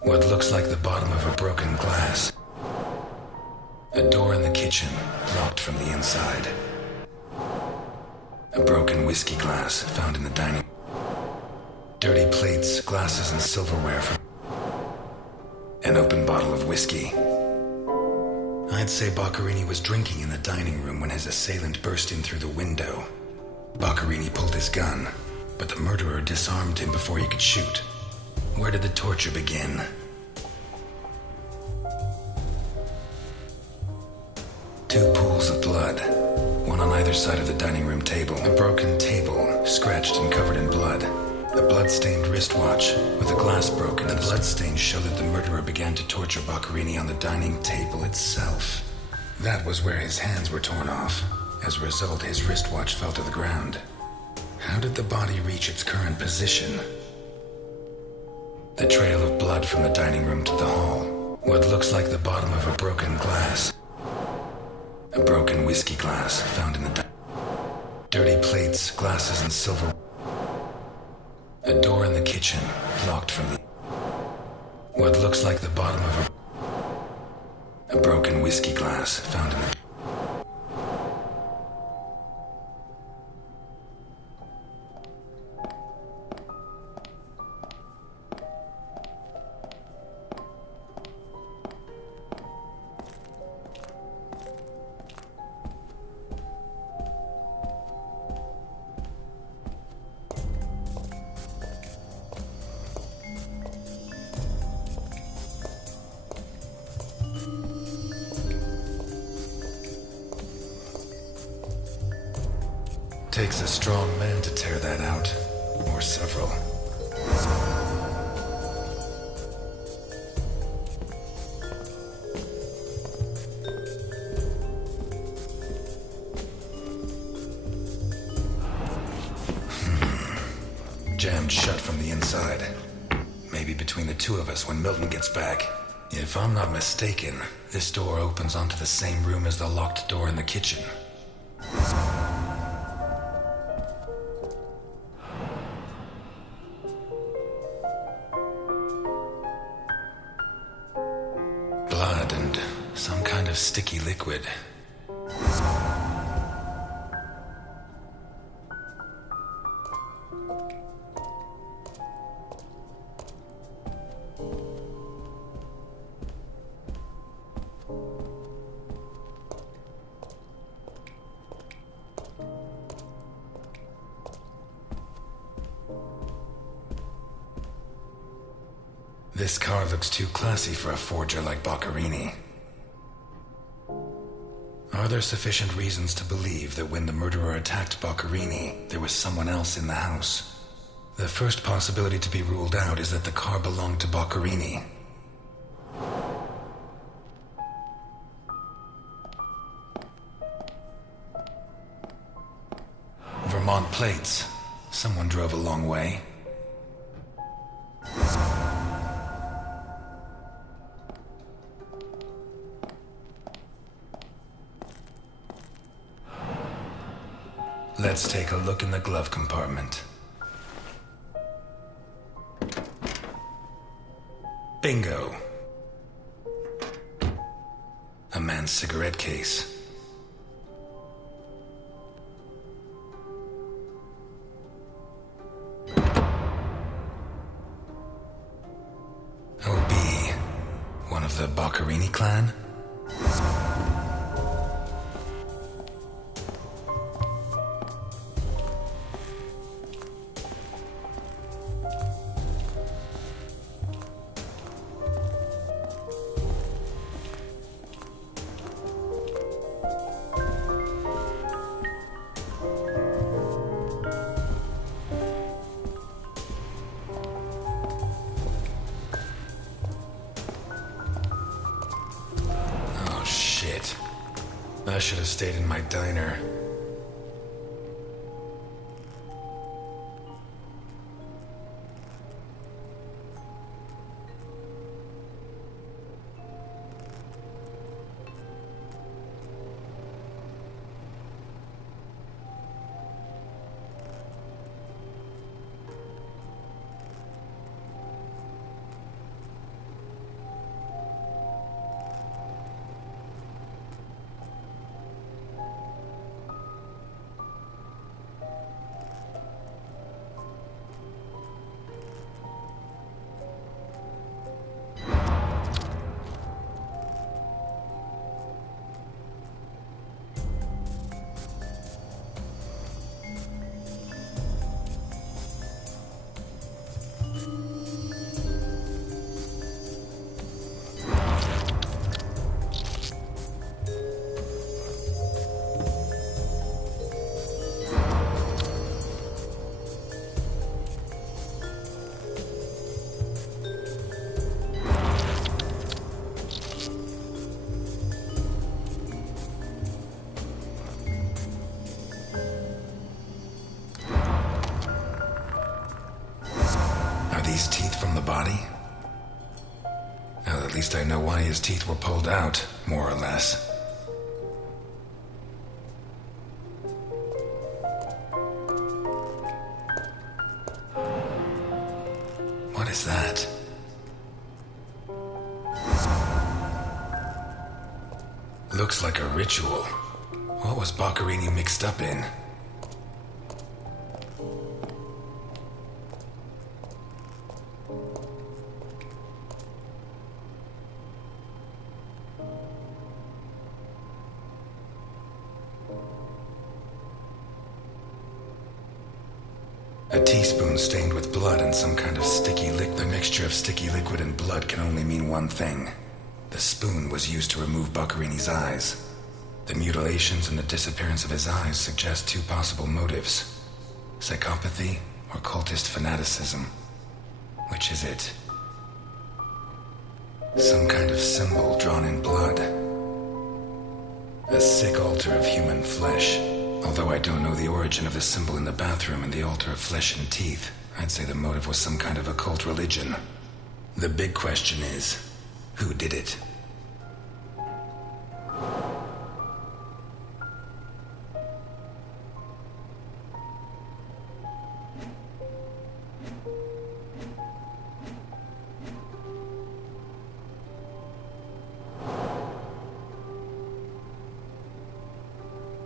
What looks like the bottom of a broken glass. A door in the kitchen, locked from the inside. A broken whiskey glass, found in the dining. Dirty plates, glasses, and silverware from. An open bottle of whiskey. I'd say Boccherini was drinking in the dining room when his assailant burst in through the window. Boccherini pulled his gun, but the murderer disarmed him before he could shoot. Where did the torture begin? Two pools of blood, one on either side of the dining room table. A broken table, scratched and covered in blood. A blood-stained wristwatch with a glass broken. The bloodstains show that the murderer began to torture Boccherini on the dining table itself. That was where his hands were torn off. As a result, his wristwatch fell to the ground. How did the body reach its current position? The trail of blood from the dining room to the hall. What looks like the bottom of a broken glass. A broken whiskey glass found in the dirty plates, glasses, and silver. A door in the kitchen, locked from the. What looks like the bottom of a broken whiskey glass found in the. Takes a strong man to tear that out, or several. Jammed shut from the inside. Maybe between the two of us when Milton gets back. If I'm not mistaken, this door opens onto the same room as the locked door in the kitchen. Blood and some kind of sticky liquid. This car looks too classy for a forger like Boccherini. Are there sufficient reasons to believe that when the murderer attacked Boccherini, there was someone else in the house? The first possibility to be ruled out is that the car belonged to Boccherini. Vermont plates. Someone drove a long way. Let's take a look in the glove compartment. Bingo. A man's cigarette case. OB. One of the Boccherini clan? I should have stayed in my diner. These teeth from the body? Well, at least I know why his teeth were pulled out, more or less. What is that? Looks like a ritual. What was Boccherini mixed up in? A teaspoon stained with blood and some kind of sticky liquid. The mixture of sticky liquid and blood can only mean one thing. The spoon was used to remove Boccherini's eyes. The mutilations and the disappearance of his eyes suggest two possible motives: psychopathy or cultist fanaticism. Which is it? Some kind of symbol drawn in blood. A sick altar of human flesh. Although I don't know the origin of the symbol in the bathroom and the altar of flesh and teeth, I'd say the motive was some kind of occult religion. The big question is, who did it?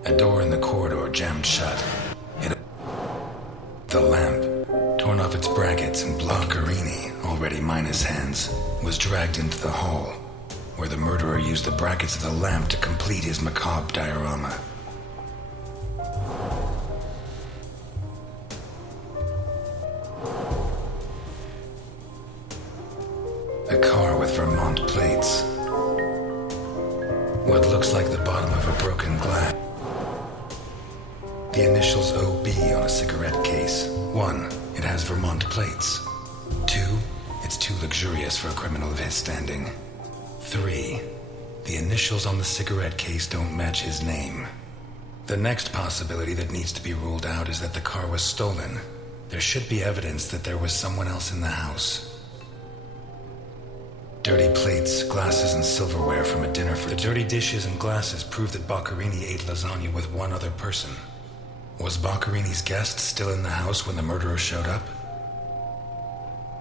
A door in the corridor jammed shut. The lamp, torn off its brackets, and Boccherini, already minus hands, was dragged into the hall, where the murderer used the brackets of the lamp to complete his macabre diorama. A car with Vermont plates. What looks like the bottom of a broken glass. The initials OB on a cigarette case. 1, it has Vermont plates. 2, it's too luxurious for a criminal of his standing. 3, the initials on the cigarette case don't match his name. The next possibility that needs to be ruled out is that the car was stolen. There should be evidence that there was someone else in the house. Dirty plates, glasses, and silverware from a dinner for the dirty dishes and glasses prove that Boccherini ate lasagna with one other person. Was Boccherini's guest still in the house when the murderer showed up?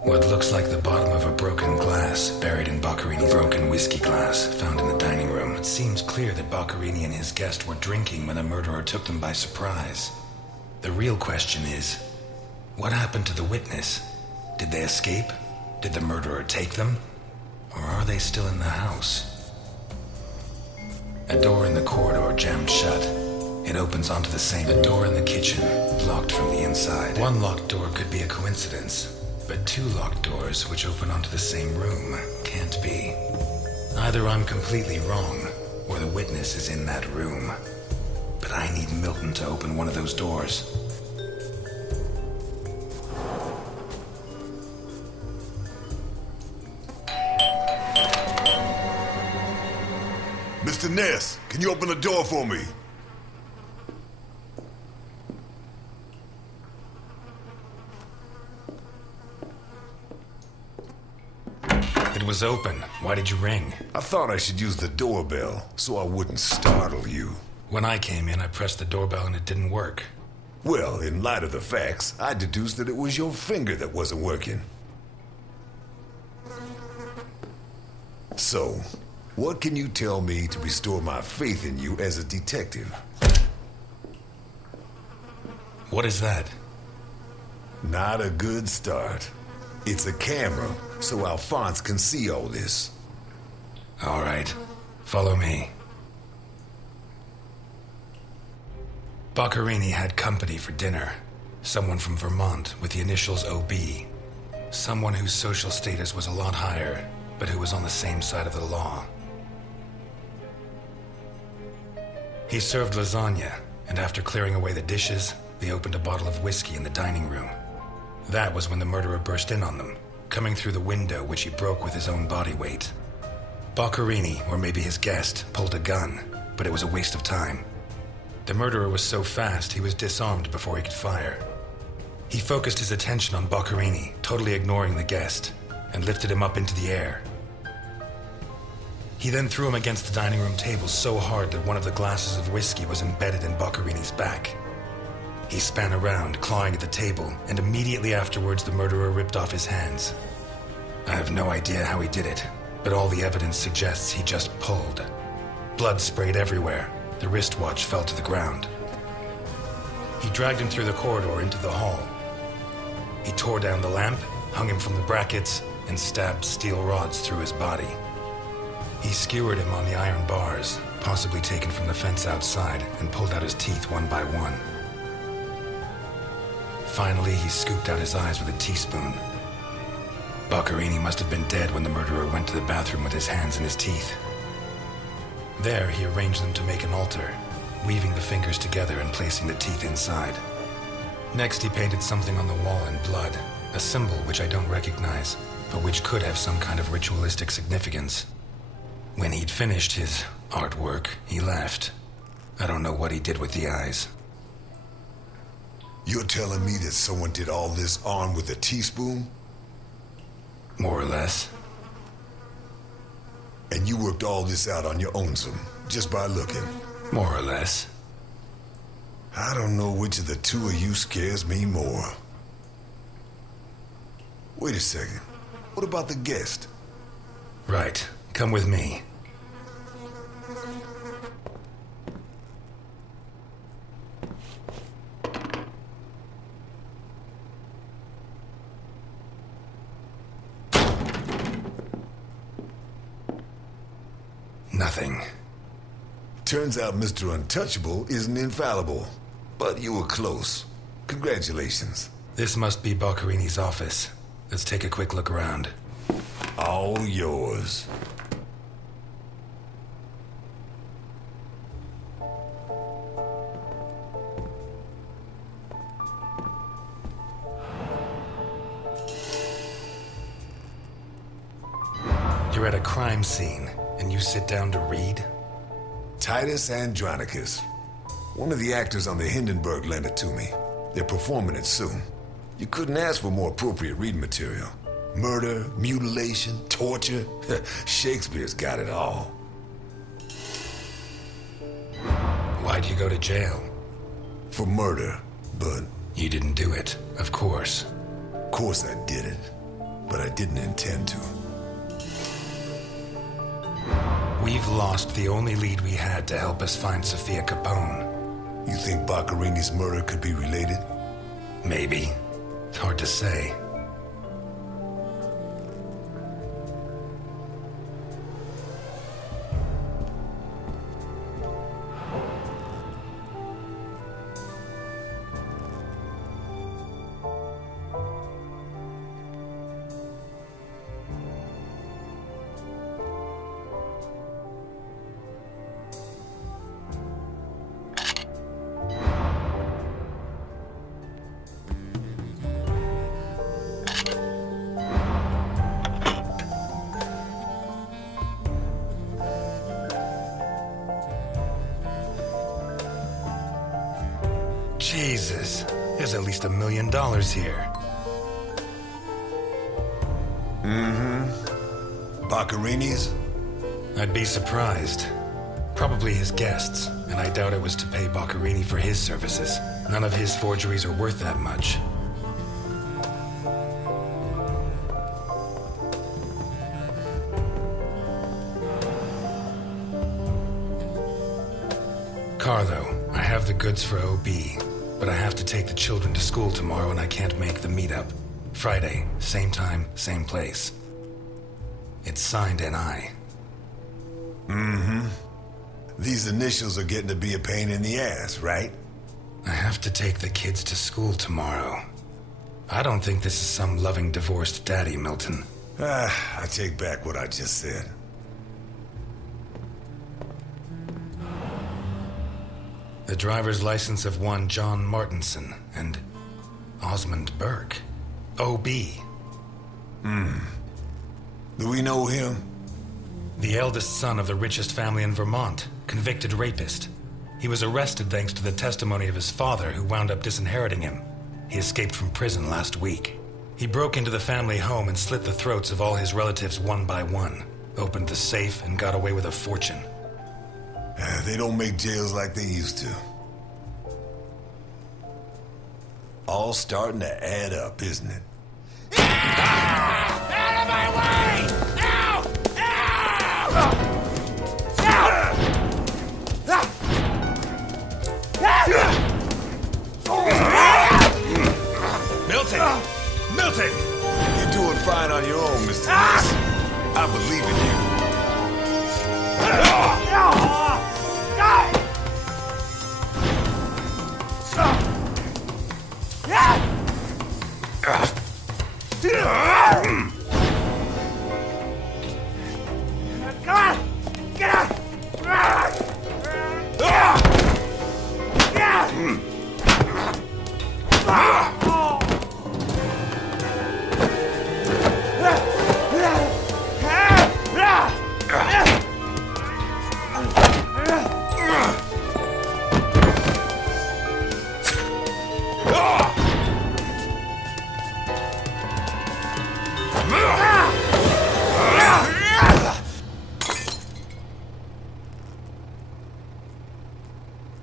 What looks like the bottom of a broken glass buried in Boccarini's broken whiskey glass found in the dining room. It seems clear that Boccarini and his guest were drinking when the murderer took them by surprise. The real question is, what happened to the witness? Did they escape? Did the murderer take them? Or are they still in the house? A door in the corridor jammed shut. It opens onto the same door in the kitchen, locked from the inside. One locked door could be a coincidence, but two locked doors which open onto the same room can't be. Either I'm completely wrong, or the witness is in that room. But I need Milton to open one of those doors. Mr. Ness, can you open the door for me? It was open. Why did you ring? I thought I should use the doorbell so I wouldn't startle you. When I came in, I pressed the doorbell and it didn't work. Well, in light of the facts, I deduced that it was your finger that wasn't working. So, what can you tell me to restore my faith in you as a detective? What is that? Not a good start. It's a camera, so Alphonse can see all this. All right. Follow me. Boccarini had company for dinner. Someone from Vermont with the initials OB. Someone whose social status was a lot higher, but who was on the same side of the law. He served lasagna, and after clearing away the dishes, they opened a bottle of whiskey in the dining room. That was when the murderer burst in on them, coming through the window which he broke with his own body weight. Boccarini, or maybe his guest, pulled a gun, but it was a waste of time. The murderer was so fast he was disarmed before he could fire. He focused his attention on Boccarini, totally ignoring the guest, and lifted him up into the air. He then threw him against the dining room table so hard that one of the glasses of whiskey was embedded in Boccarini's back. He span around, clawing at the table, and immediately afterwards the murderer ripped off his hands. I have no idea how he did it, but all the evidence suggests he just pulled. Blood sprayed everywhere. The wristwatch fell to the ground. He dragged him through the corridor into the hall. He tore down the lamp, hung him from the brackets, and stabbed steel rods through his body. He skewered him on the iron bars, possibly taken from the fence outside, and pulled out his teeth one by one. Finally, he scooped out his eyes with a teaspoon. Boccarini must have been dead when the murderer went to the bathroom with his hands in his teeth. There, he arranged them to make an altar, weaving the fingers together and placing the teeth inside. Next, he painted something on the wall in blood, a symbol which I don't recognize, but which could have some kind of ritualistic significance. When he'd finished his artwork, he left. I don't know what he did with the eyes. You're telling me that someone did all this armed with a teaspoon? More or less. And you worked all this out on your own-some, just by looking? More or less. I don't know which of the two of you scares me more. Wait a second. What about the guest? Right. Come with me. Nothing. Turns out Mr. Untouchable isn't infallible, but you were close. Congratulations. This must be Boccarini's office. Let's take a quick look around. All yours. You're at a crime scene, and you sit down to read? Titus Andronicus. One of the actors on the Hindenburg lent it to me. They're performing it soon. You couldn't ask for more appropriate reading material. Murder, mutilation, torture. Shakespeare's got it all. Why'd you go to jail? For murder, but... You didn't do it, of course. Of course I did it. but I didn't intend to. We've lost the only lead we had to help us find Sophia Capone. You think Boccarini's murder could be related? Maybe. It's hard to say. Jesus, there's at least $1 million here. Boccarini's? I'd be surprised. Probably his guests, and I doubt it was to pay Boccarini for his services. None of his forgeries are worth that much. Carlo, I have the goods for OB, but I have to take the children to school tomorrow and I can't make the meetup. Friday, same time, same place. It's signed NI. These initials are getting to be a pain in the ass, right? I have to take the kids to school tomorrow. I don't think this is some loving divorced daddy, Milton. I take back what I just said. The driver's license of one John Martinson and Osmond Burke. OB. Do we know him? The eldest son of the richest family in Vermont, convicted rapist. He was arrested thanks to the testimony of his father, who wound up disinheriting him. He escaped from prison last week. He broke into the family home and slit the throats of all his relatives one by one, opened the safe and got away with a fortune. They don't make jails like they used to. All starting to add up, isn't it? Out of my way! Ow! Milton! Milton! You're doing fine on your own, Mr. Ness. I believe in you.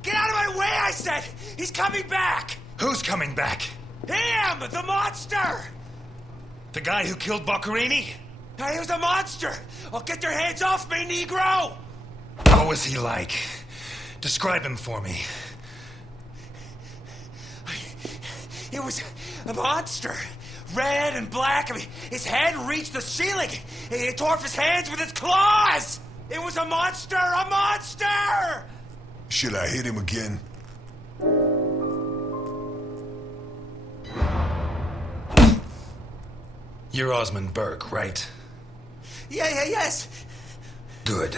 Get out of my way, I said! He's coming back! Who's coming back? Him! The monster! The guy who killed Boccarini? He was a monster! Oh, get your hands off me, Negro! What was he like? Describe him for me. It was a monster. Red and black. I mean, his head reached the ceiling. He tore off his hands with his claws! It was a monster! A monster! Should I hit him again? You're Osmond Burke, right? Yes. Good.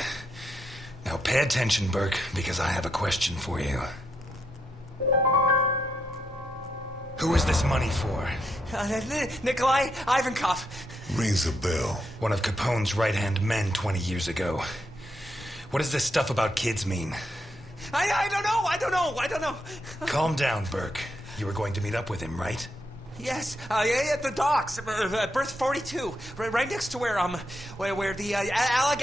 Now pay attention, Burke, because I have a question for you. Who is this money for? Nikolai Ivankov. Rings a bell. One of Capone's right-hand men 20 years ago. What does this stuff about kids mean? I don't know. Calm down, Burke. You were going to meet up with him, right? Yes, at the docks, berth 42, right next to where the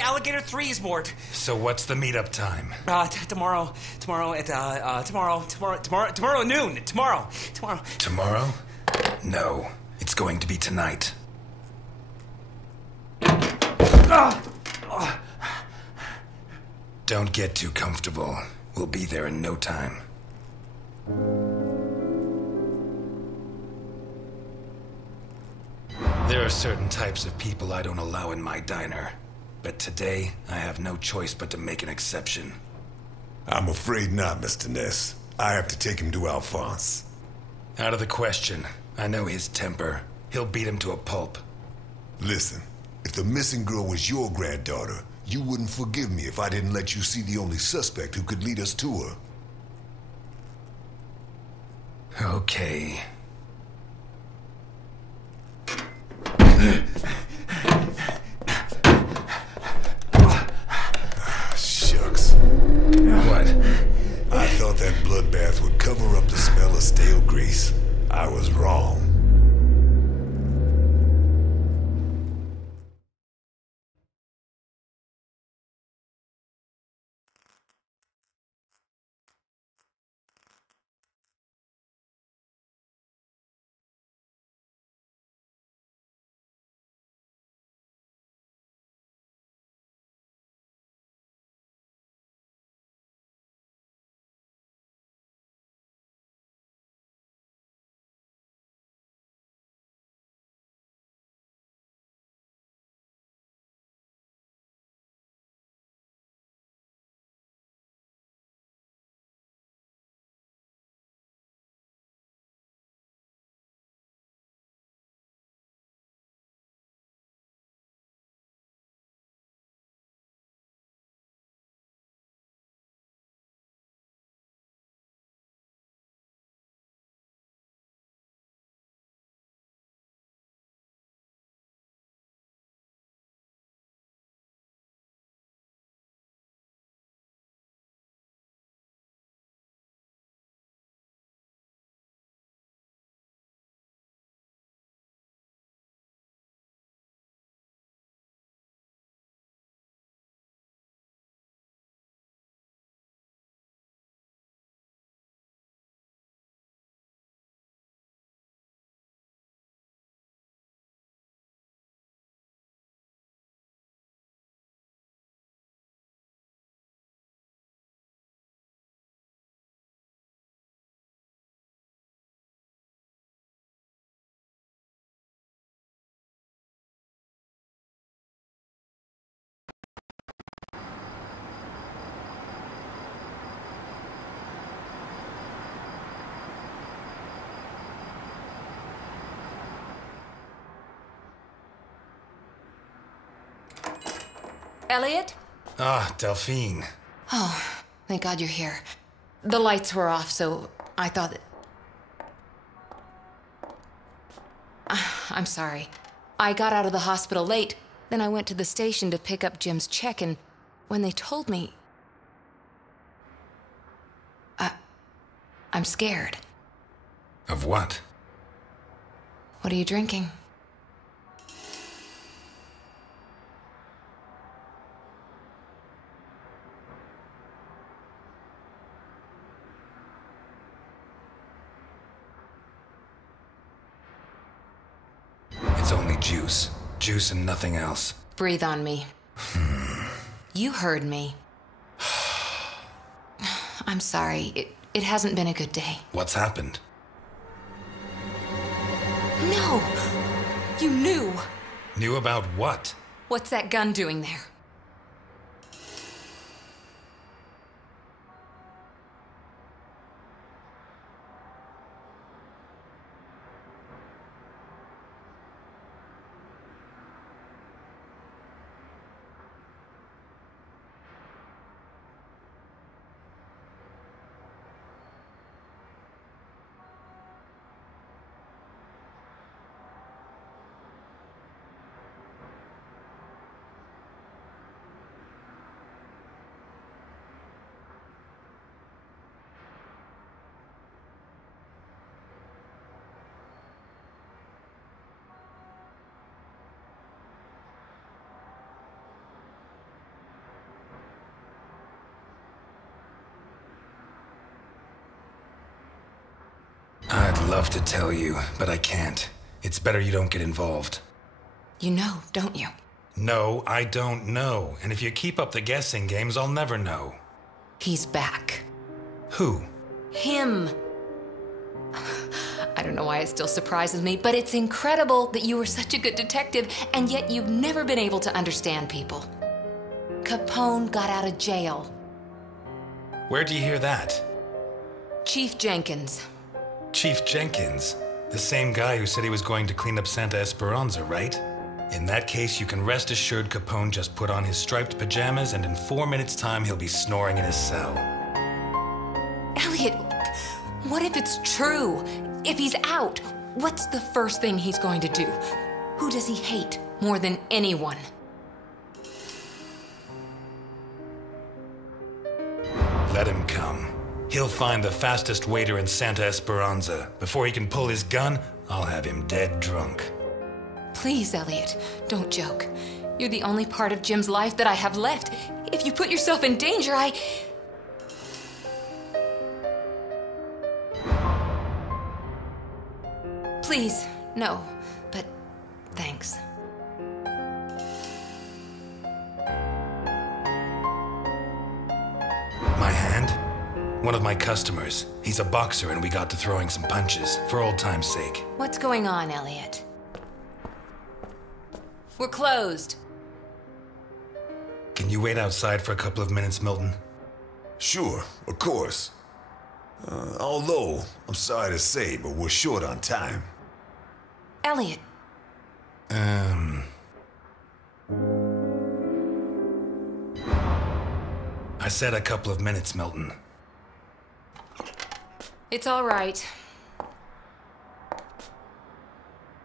Alligator 3 is moored. So what's the meetup time? Tomorrow noon. Tomorrow. Tomorrow? No, it's going to be tonight. Don't get too comfortable. We'll be there in no time. There are certain types of people I don't allow in my diner. But today, I have no choice but to make an exception. I'm afraid not, Mr. Ness. I have to take him to Alphonse. Out of the question. I know his temper. He'll beat him to a pulp. Listen, if the missing girl was your granddaughter, you wouldn't forgive me if I didn't let you see the only suspect who could lead us to her. Okay. Shucks. What? I thought that bloodbath would cover up the smell of stale grease. I was wrong. Elliot? Ah, Delphine. Oh, thank God you're here. The lights were off, so I thought that... I'm sorry. I got out of the hospital late, then I went to the station to pick up Jim's check, and when they told me... I'm scared. Of what? What are you drinking? It's only juice. Juice and nothing else. Breathe on me. You heard me. I'm sorry. It hasn't been a good day. What's happened? No! You knew! Knew about what? What's that gun doing there? I'd love to tell you, but I can't. It's better you don't get involved. You know, don't you? No, I don't know. And if you keep up the guessing games, I'll never know. He's back. Who? Him. I don't know why it still surprises me, but it's incredible that you were such a good detective, and yet you've never been able to understand people. Capone got out of jail. Where'd you hear that? Chief Jenkins. Chief Jenkins? The same guy who said he was going to clean up Santa Esperanza, right? In that case, you can rest assured Capone just put on his striped pajamas, and in 4 minutes' time, he'll be snoring in his cell. Elliot, what if it's true? If he's out, what's the first thing he's going to do? Who does he hate more than anyone? Let him come. He'll find the fastest waiter in Santa Esperanza. Before he can pull his gun, I'll have him dead drunk. Please, Elliot, don't joke. You're the only part of Jim's life that I have left. If you put yourself in danger, Please, no, but thanks. My hand? One of my customers. He's a boxer and we got to throwing some punches, for old time's sake. What's going on, Elliot? We're closed. Can you wait outside for a couple of minutes, Milton? Sure, of course. Although, I'm sorry to say, but we're short on time. Elliot. I said a couple of minutes, Milton. It's all right.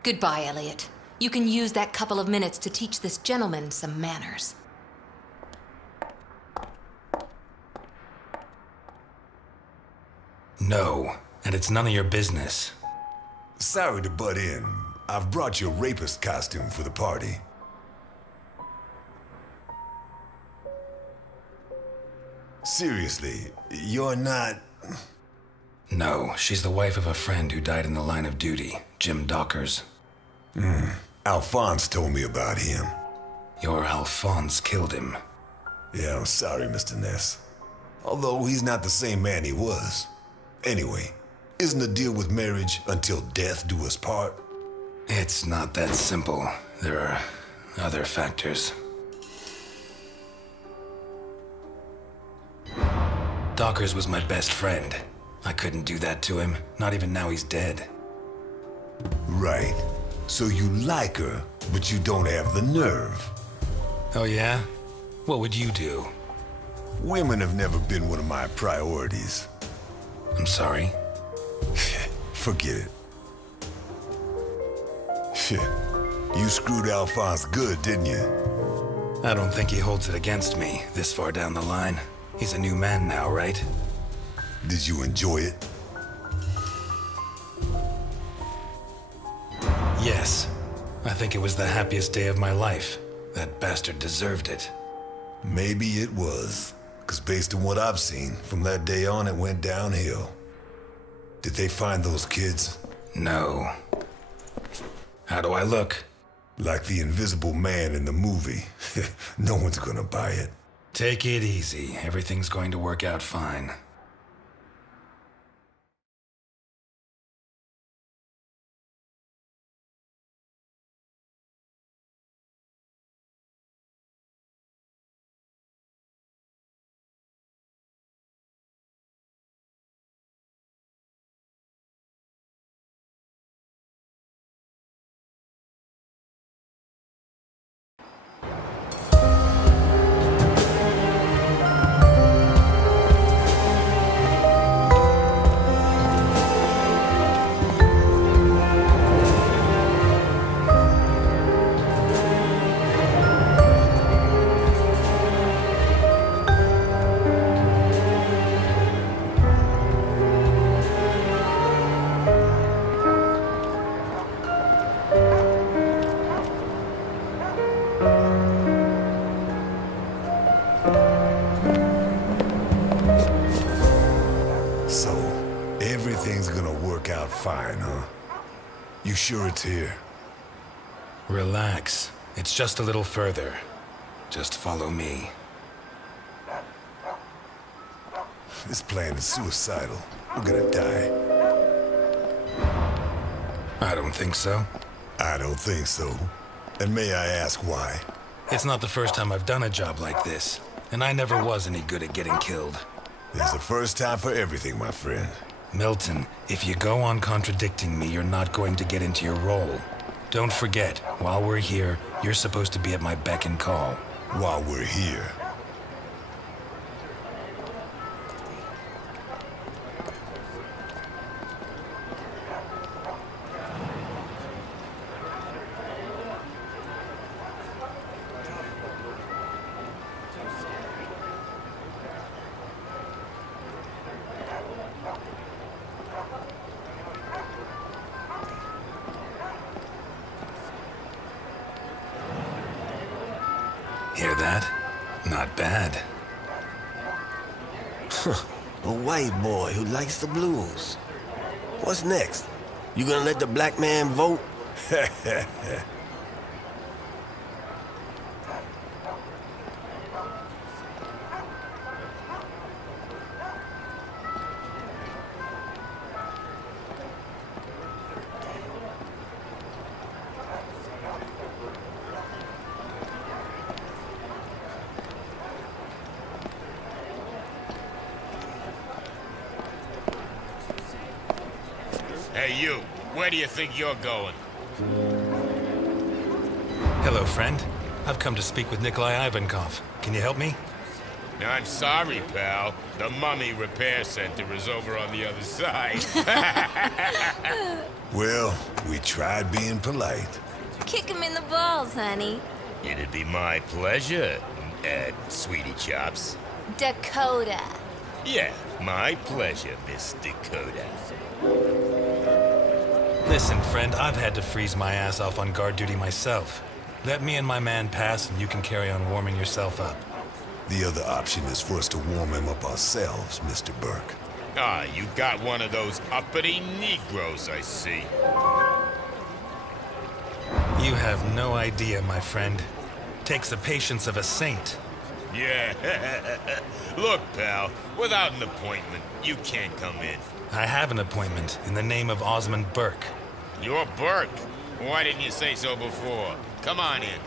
Goodbye, Elliot. You can use that couple of minutes to teach this gentleman some manners. No, and it's none of your business. Sorry to butt in. I've brought your rapist costume for the party. Seriously, you're not... No, she's the wife of a friend who died in the line of duty, Jim Dockers. Alphonse told me about him. Your Alphonse killed him. Yeah, I'm sorry, Mr. Ness. Although he's not the same man he was. Anyway, isn't the deal with marriage until death do us part? It's not that simple. There are other factors. Dockers was my best friend. I couldn't do that to him, not even now he's dead. Right. So you like her, but you don't have the nerve. Oh yeah? What would you do? Women have never been one of my priorities. I'm sorry. Forget it. You screwed Alphonse good, didn't you? I don't think he holds it against me this far down the line. He's a new man now, right? Did you enjoy it? Yes. I think it was the happiest day of my life. That bastard deserved it. Maybe it was. Because based on what I've seen, from that day on it went downhill. Did they find those kids? No. How do I look? Like the invisible man in the movie. No one's gonna buy it. Take it easy. Everything's going to work out fine. Everything's gonna work out fine, huh? You sure it's here? Relax. It's just a little further. Just follow me. This plan is suicidal. We're gonna die. I don't think so. I don't think so. And may I ask why? It's not the first time I've done a job like this, and I never was any good at getting killed. There's a first time for everything, my friend. Milton, if you go on contradicting me, you're not going to get into your role. Don't forget, while we're here, you're supposed to be at my beck and call. While we're here. Hear that? Not bad. A white boy who likes the blues. What's next? You gonna let the black man vote? Hey, you. Where do you think you're going? Hello, friend. I've come to speak with Nikolai Ivankov. Can you help me? I'm sorry, pal. The Mummy Repair Center is over on the other side. Well, we tried being polite. Kick him in the balls, honey. It'd be my pleasure, Sweetie Chops. Dakota. Yeah, my pleasure, Miss Dakota. Listen, friend, I've had to freeze my ass off on guard duty myself. Let me and my man pass, and you can carry on warming yourself up. The other option is for us to warm him up ourselves, Mr. Burke. Ah, you got one of those uppity Negroes, I see. You have no idea, my friend. Takes the patience of a saint. Yeah. Look, pal, without an appointment, you can't come in. I have an appointment in the name of Osmond Burke. You're Burke. Why didn't you say so before? Come on in.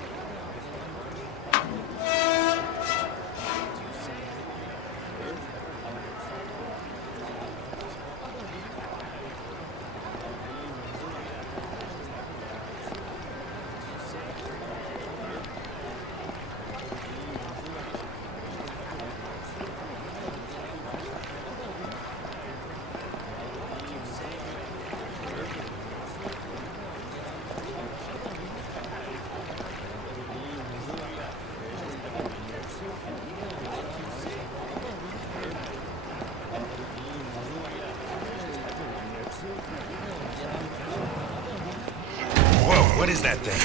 What is that thing?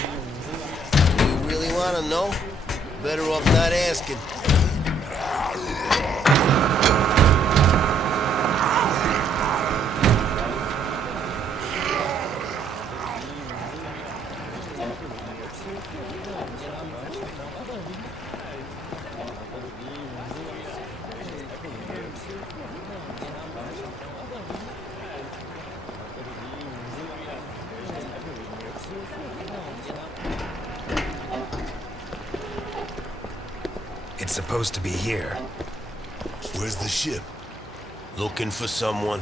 You really want to know? Better off not asking. It's supposed to be here. Where's the ship? Looking for someone.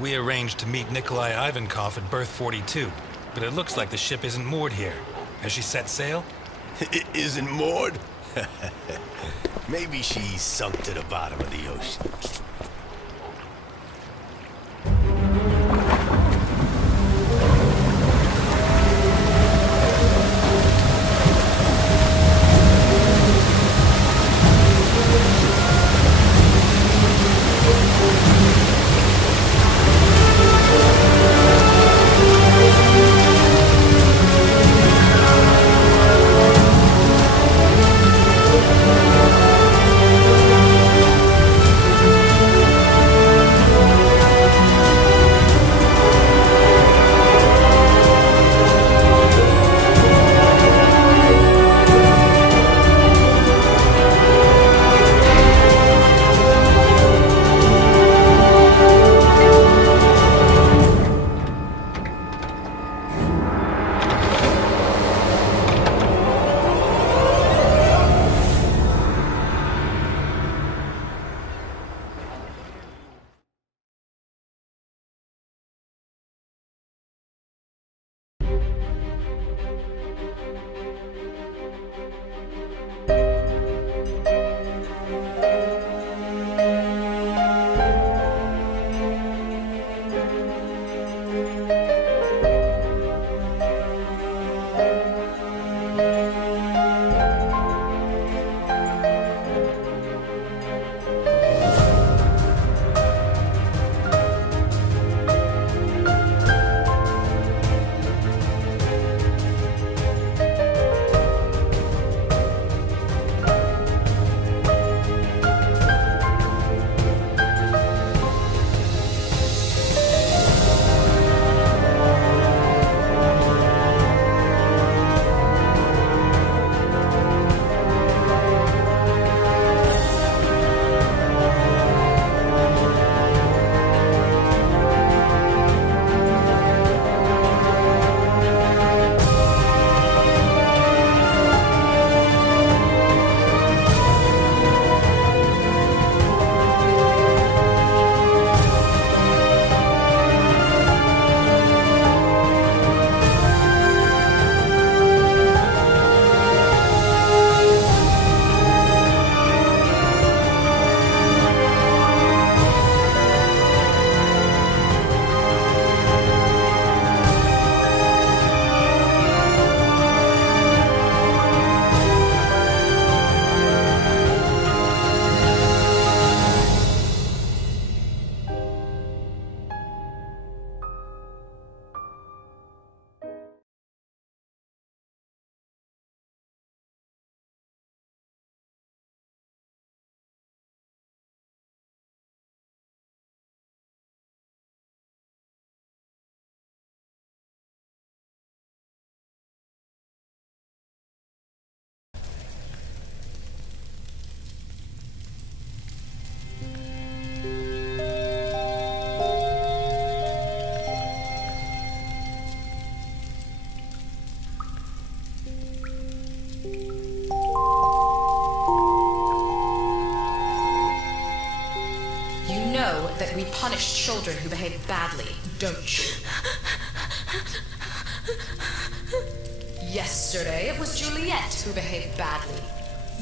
We arranged to meet Nikolai Ivankov at berth 42, but it looks like the ship isn't moored here. Has she set sail? It isn't moored? Maybe she's sunk to the bottom of the ocean. You know that we punish children who behave badly, don't you? Yesterday, it was Juliet who behaved badly.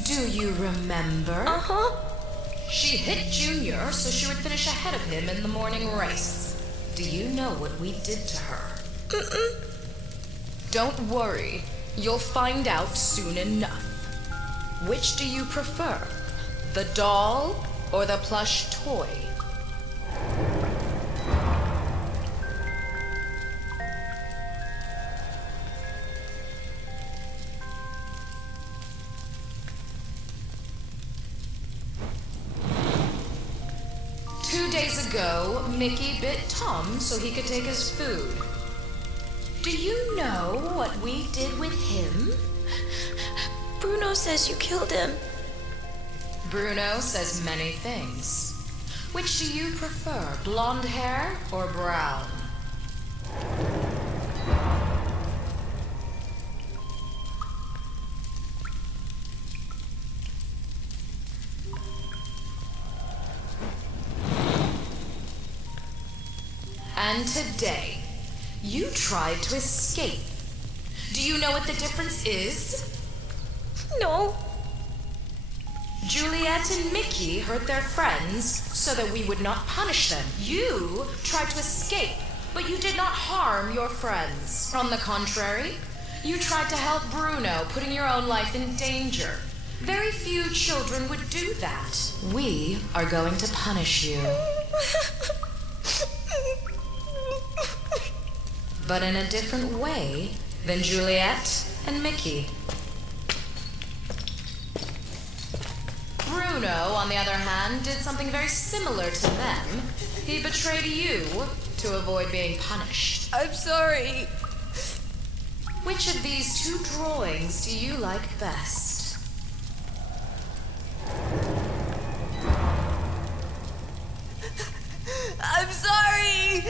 Do you remember? Uh-huh. She hit Junior so she would finish ahead of him in the morning race. Do you know what we did to her? Mm-mm. Don't worry. You'll find out soon enough. Which do you prefer? The doll or the plush toy? Ago, Mickey bit Tom so he could take his food. Do you know what we did with him? Bruno says you killed him. Bruno says many things. Which do you prefer, blonde hair or brown? And today, you tried to escape. Do you know what the difference is? No. Juliet and Mickey hurt their friends so that we would not punish them. You tried to escape, but you did not harm your friends. On the contrary, you tried to help Bruno, putting your own life in danger. Very few children would do that. We are going to punish you. But in a different way than Juliet and Mickey. Bruno, on the other hand, did something very similar to them. He betrayed you to avoid being punished. I'm sorry. Which of these two drawings do you like best? I'm sorry.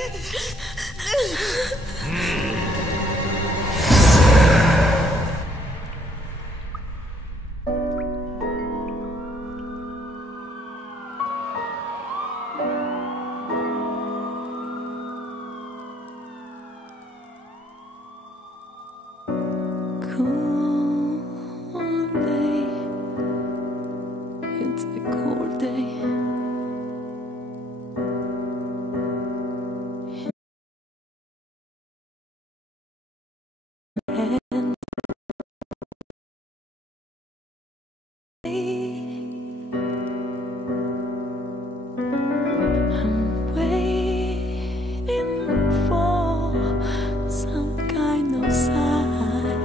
Cold day. It's a cold day. I'm waiting for some kind of sign.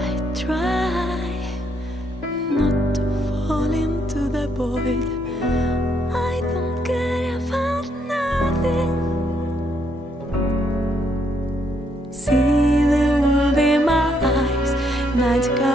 I try not to fall into the void. I don't care about nothing. See the world in my eyes, night sky.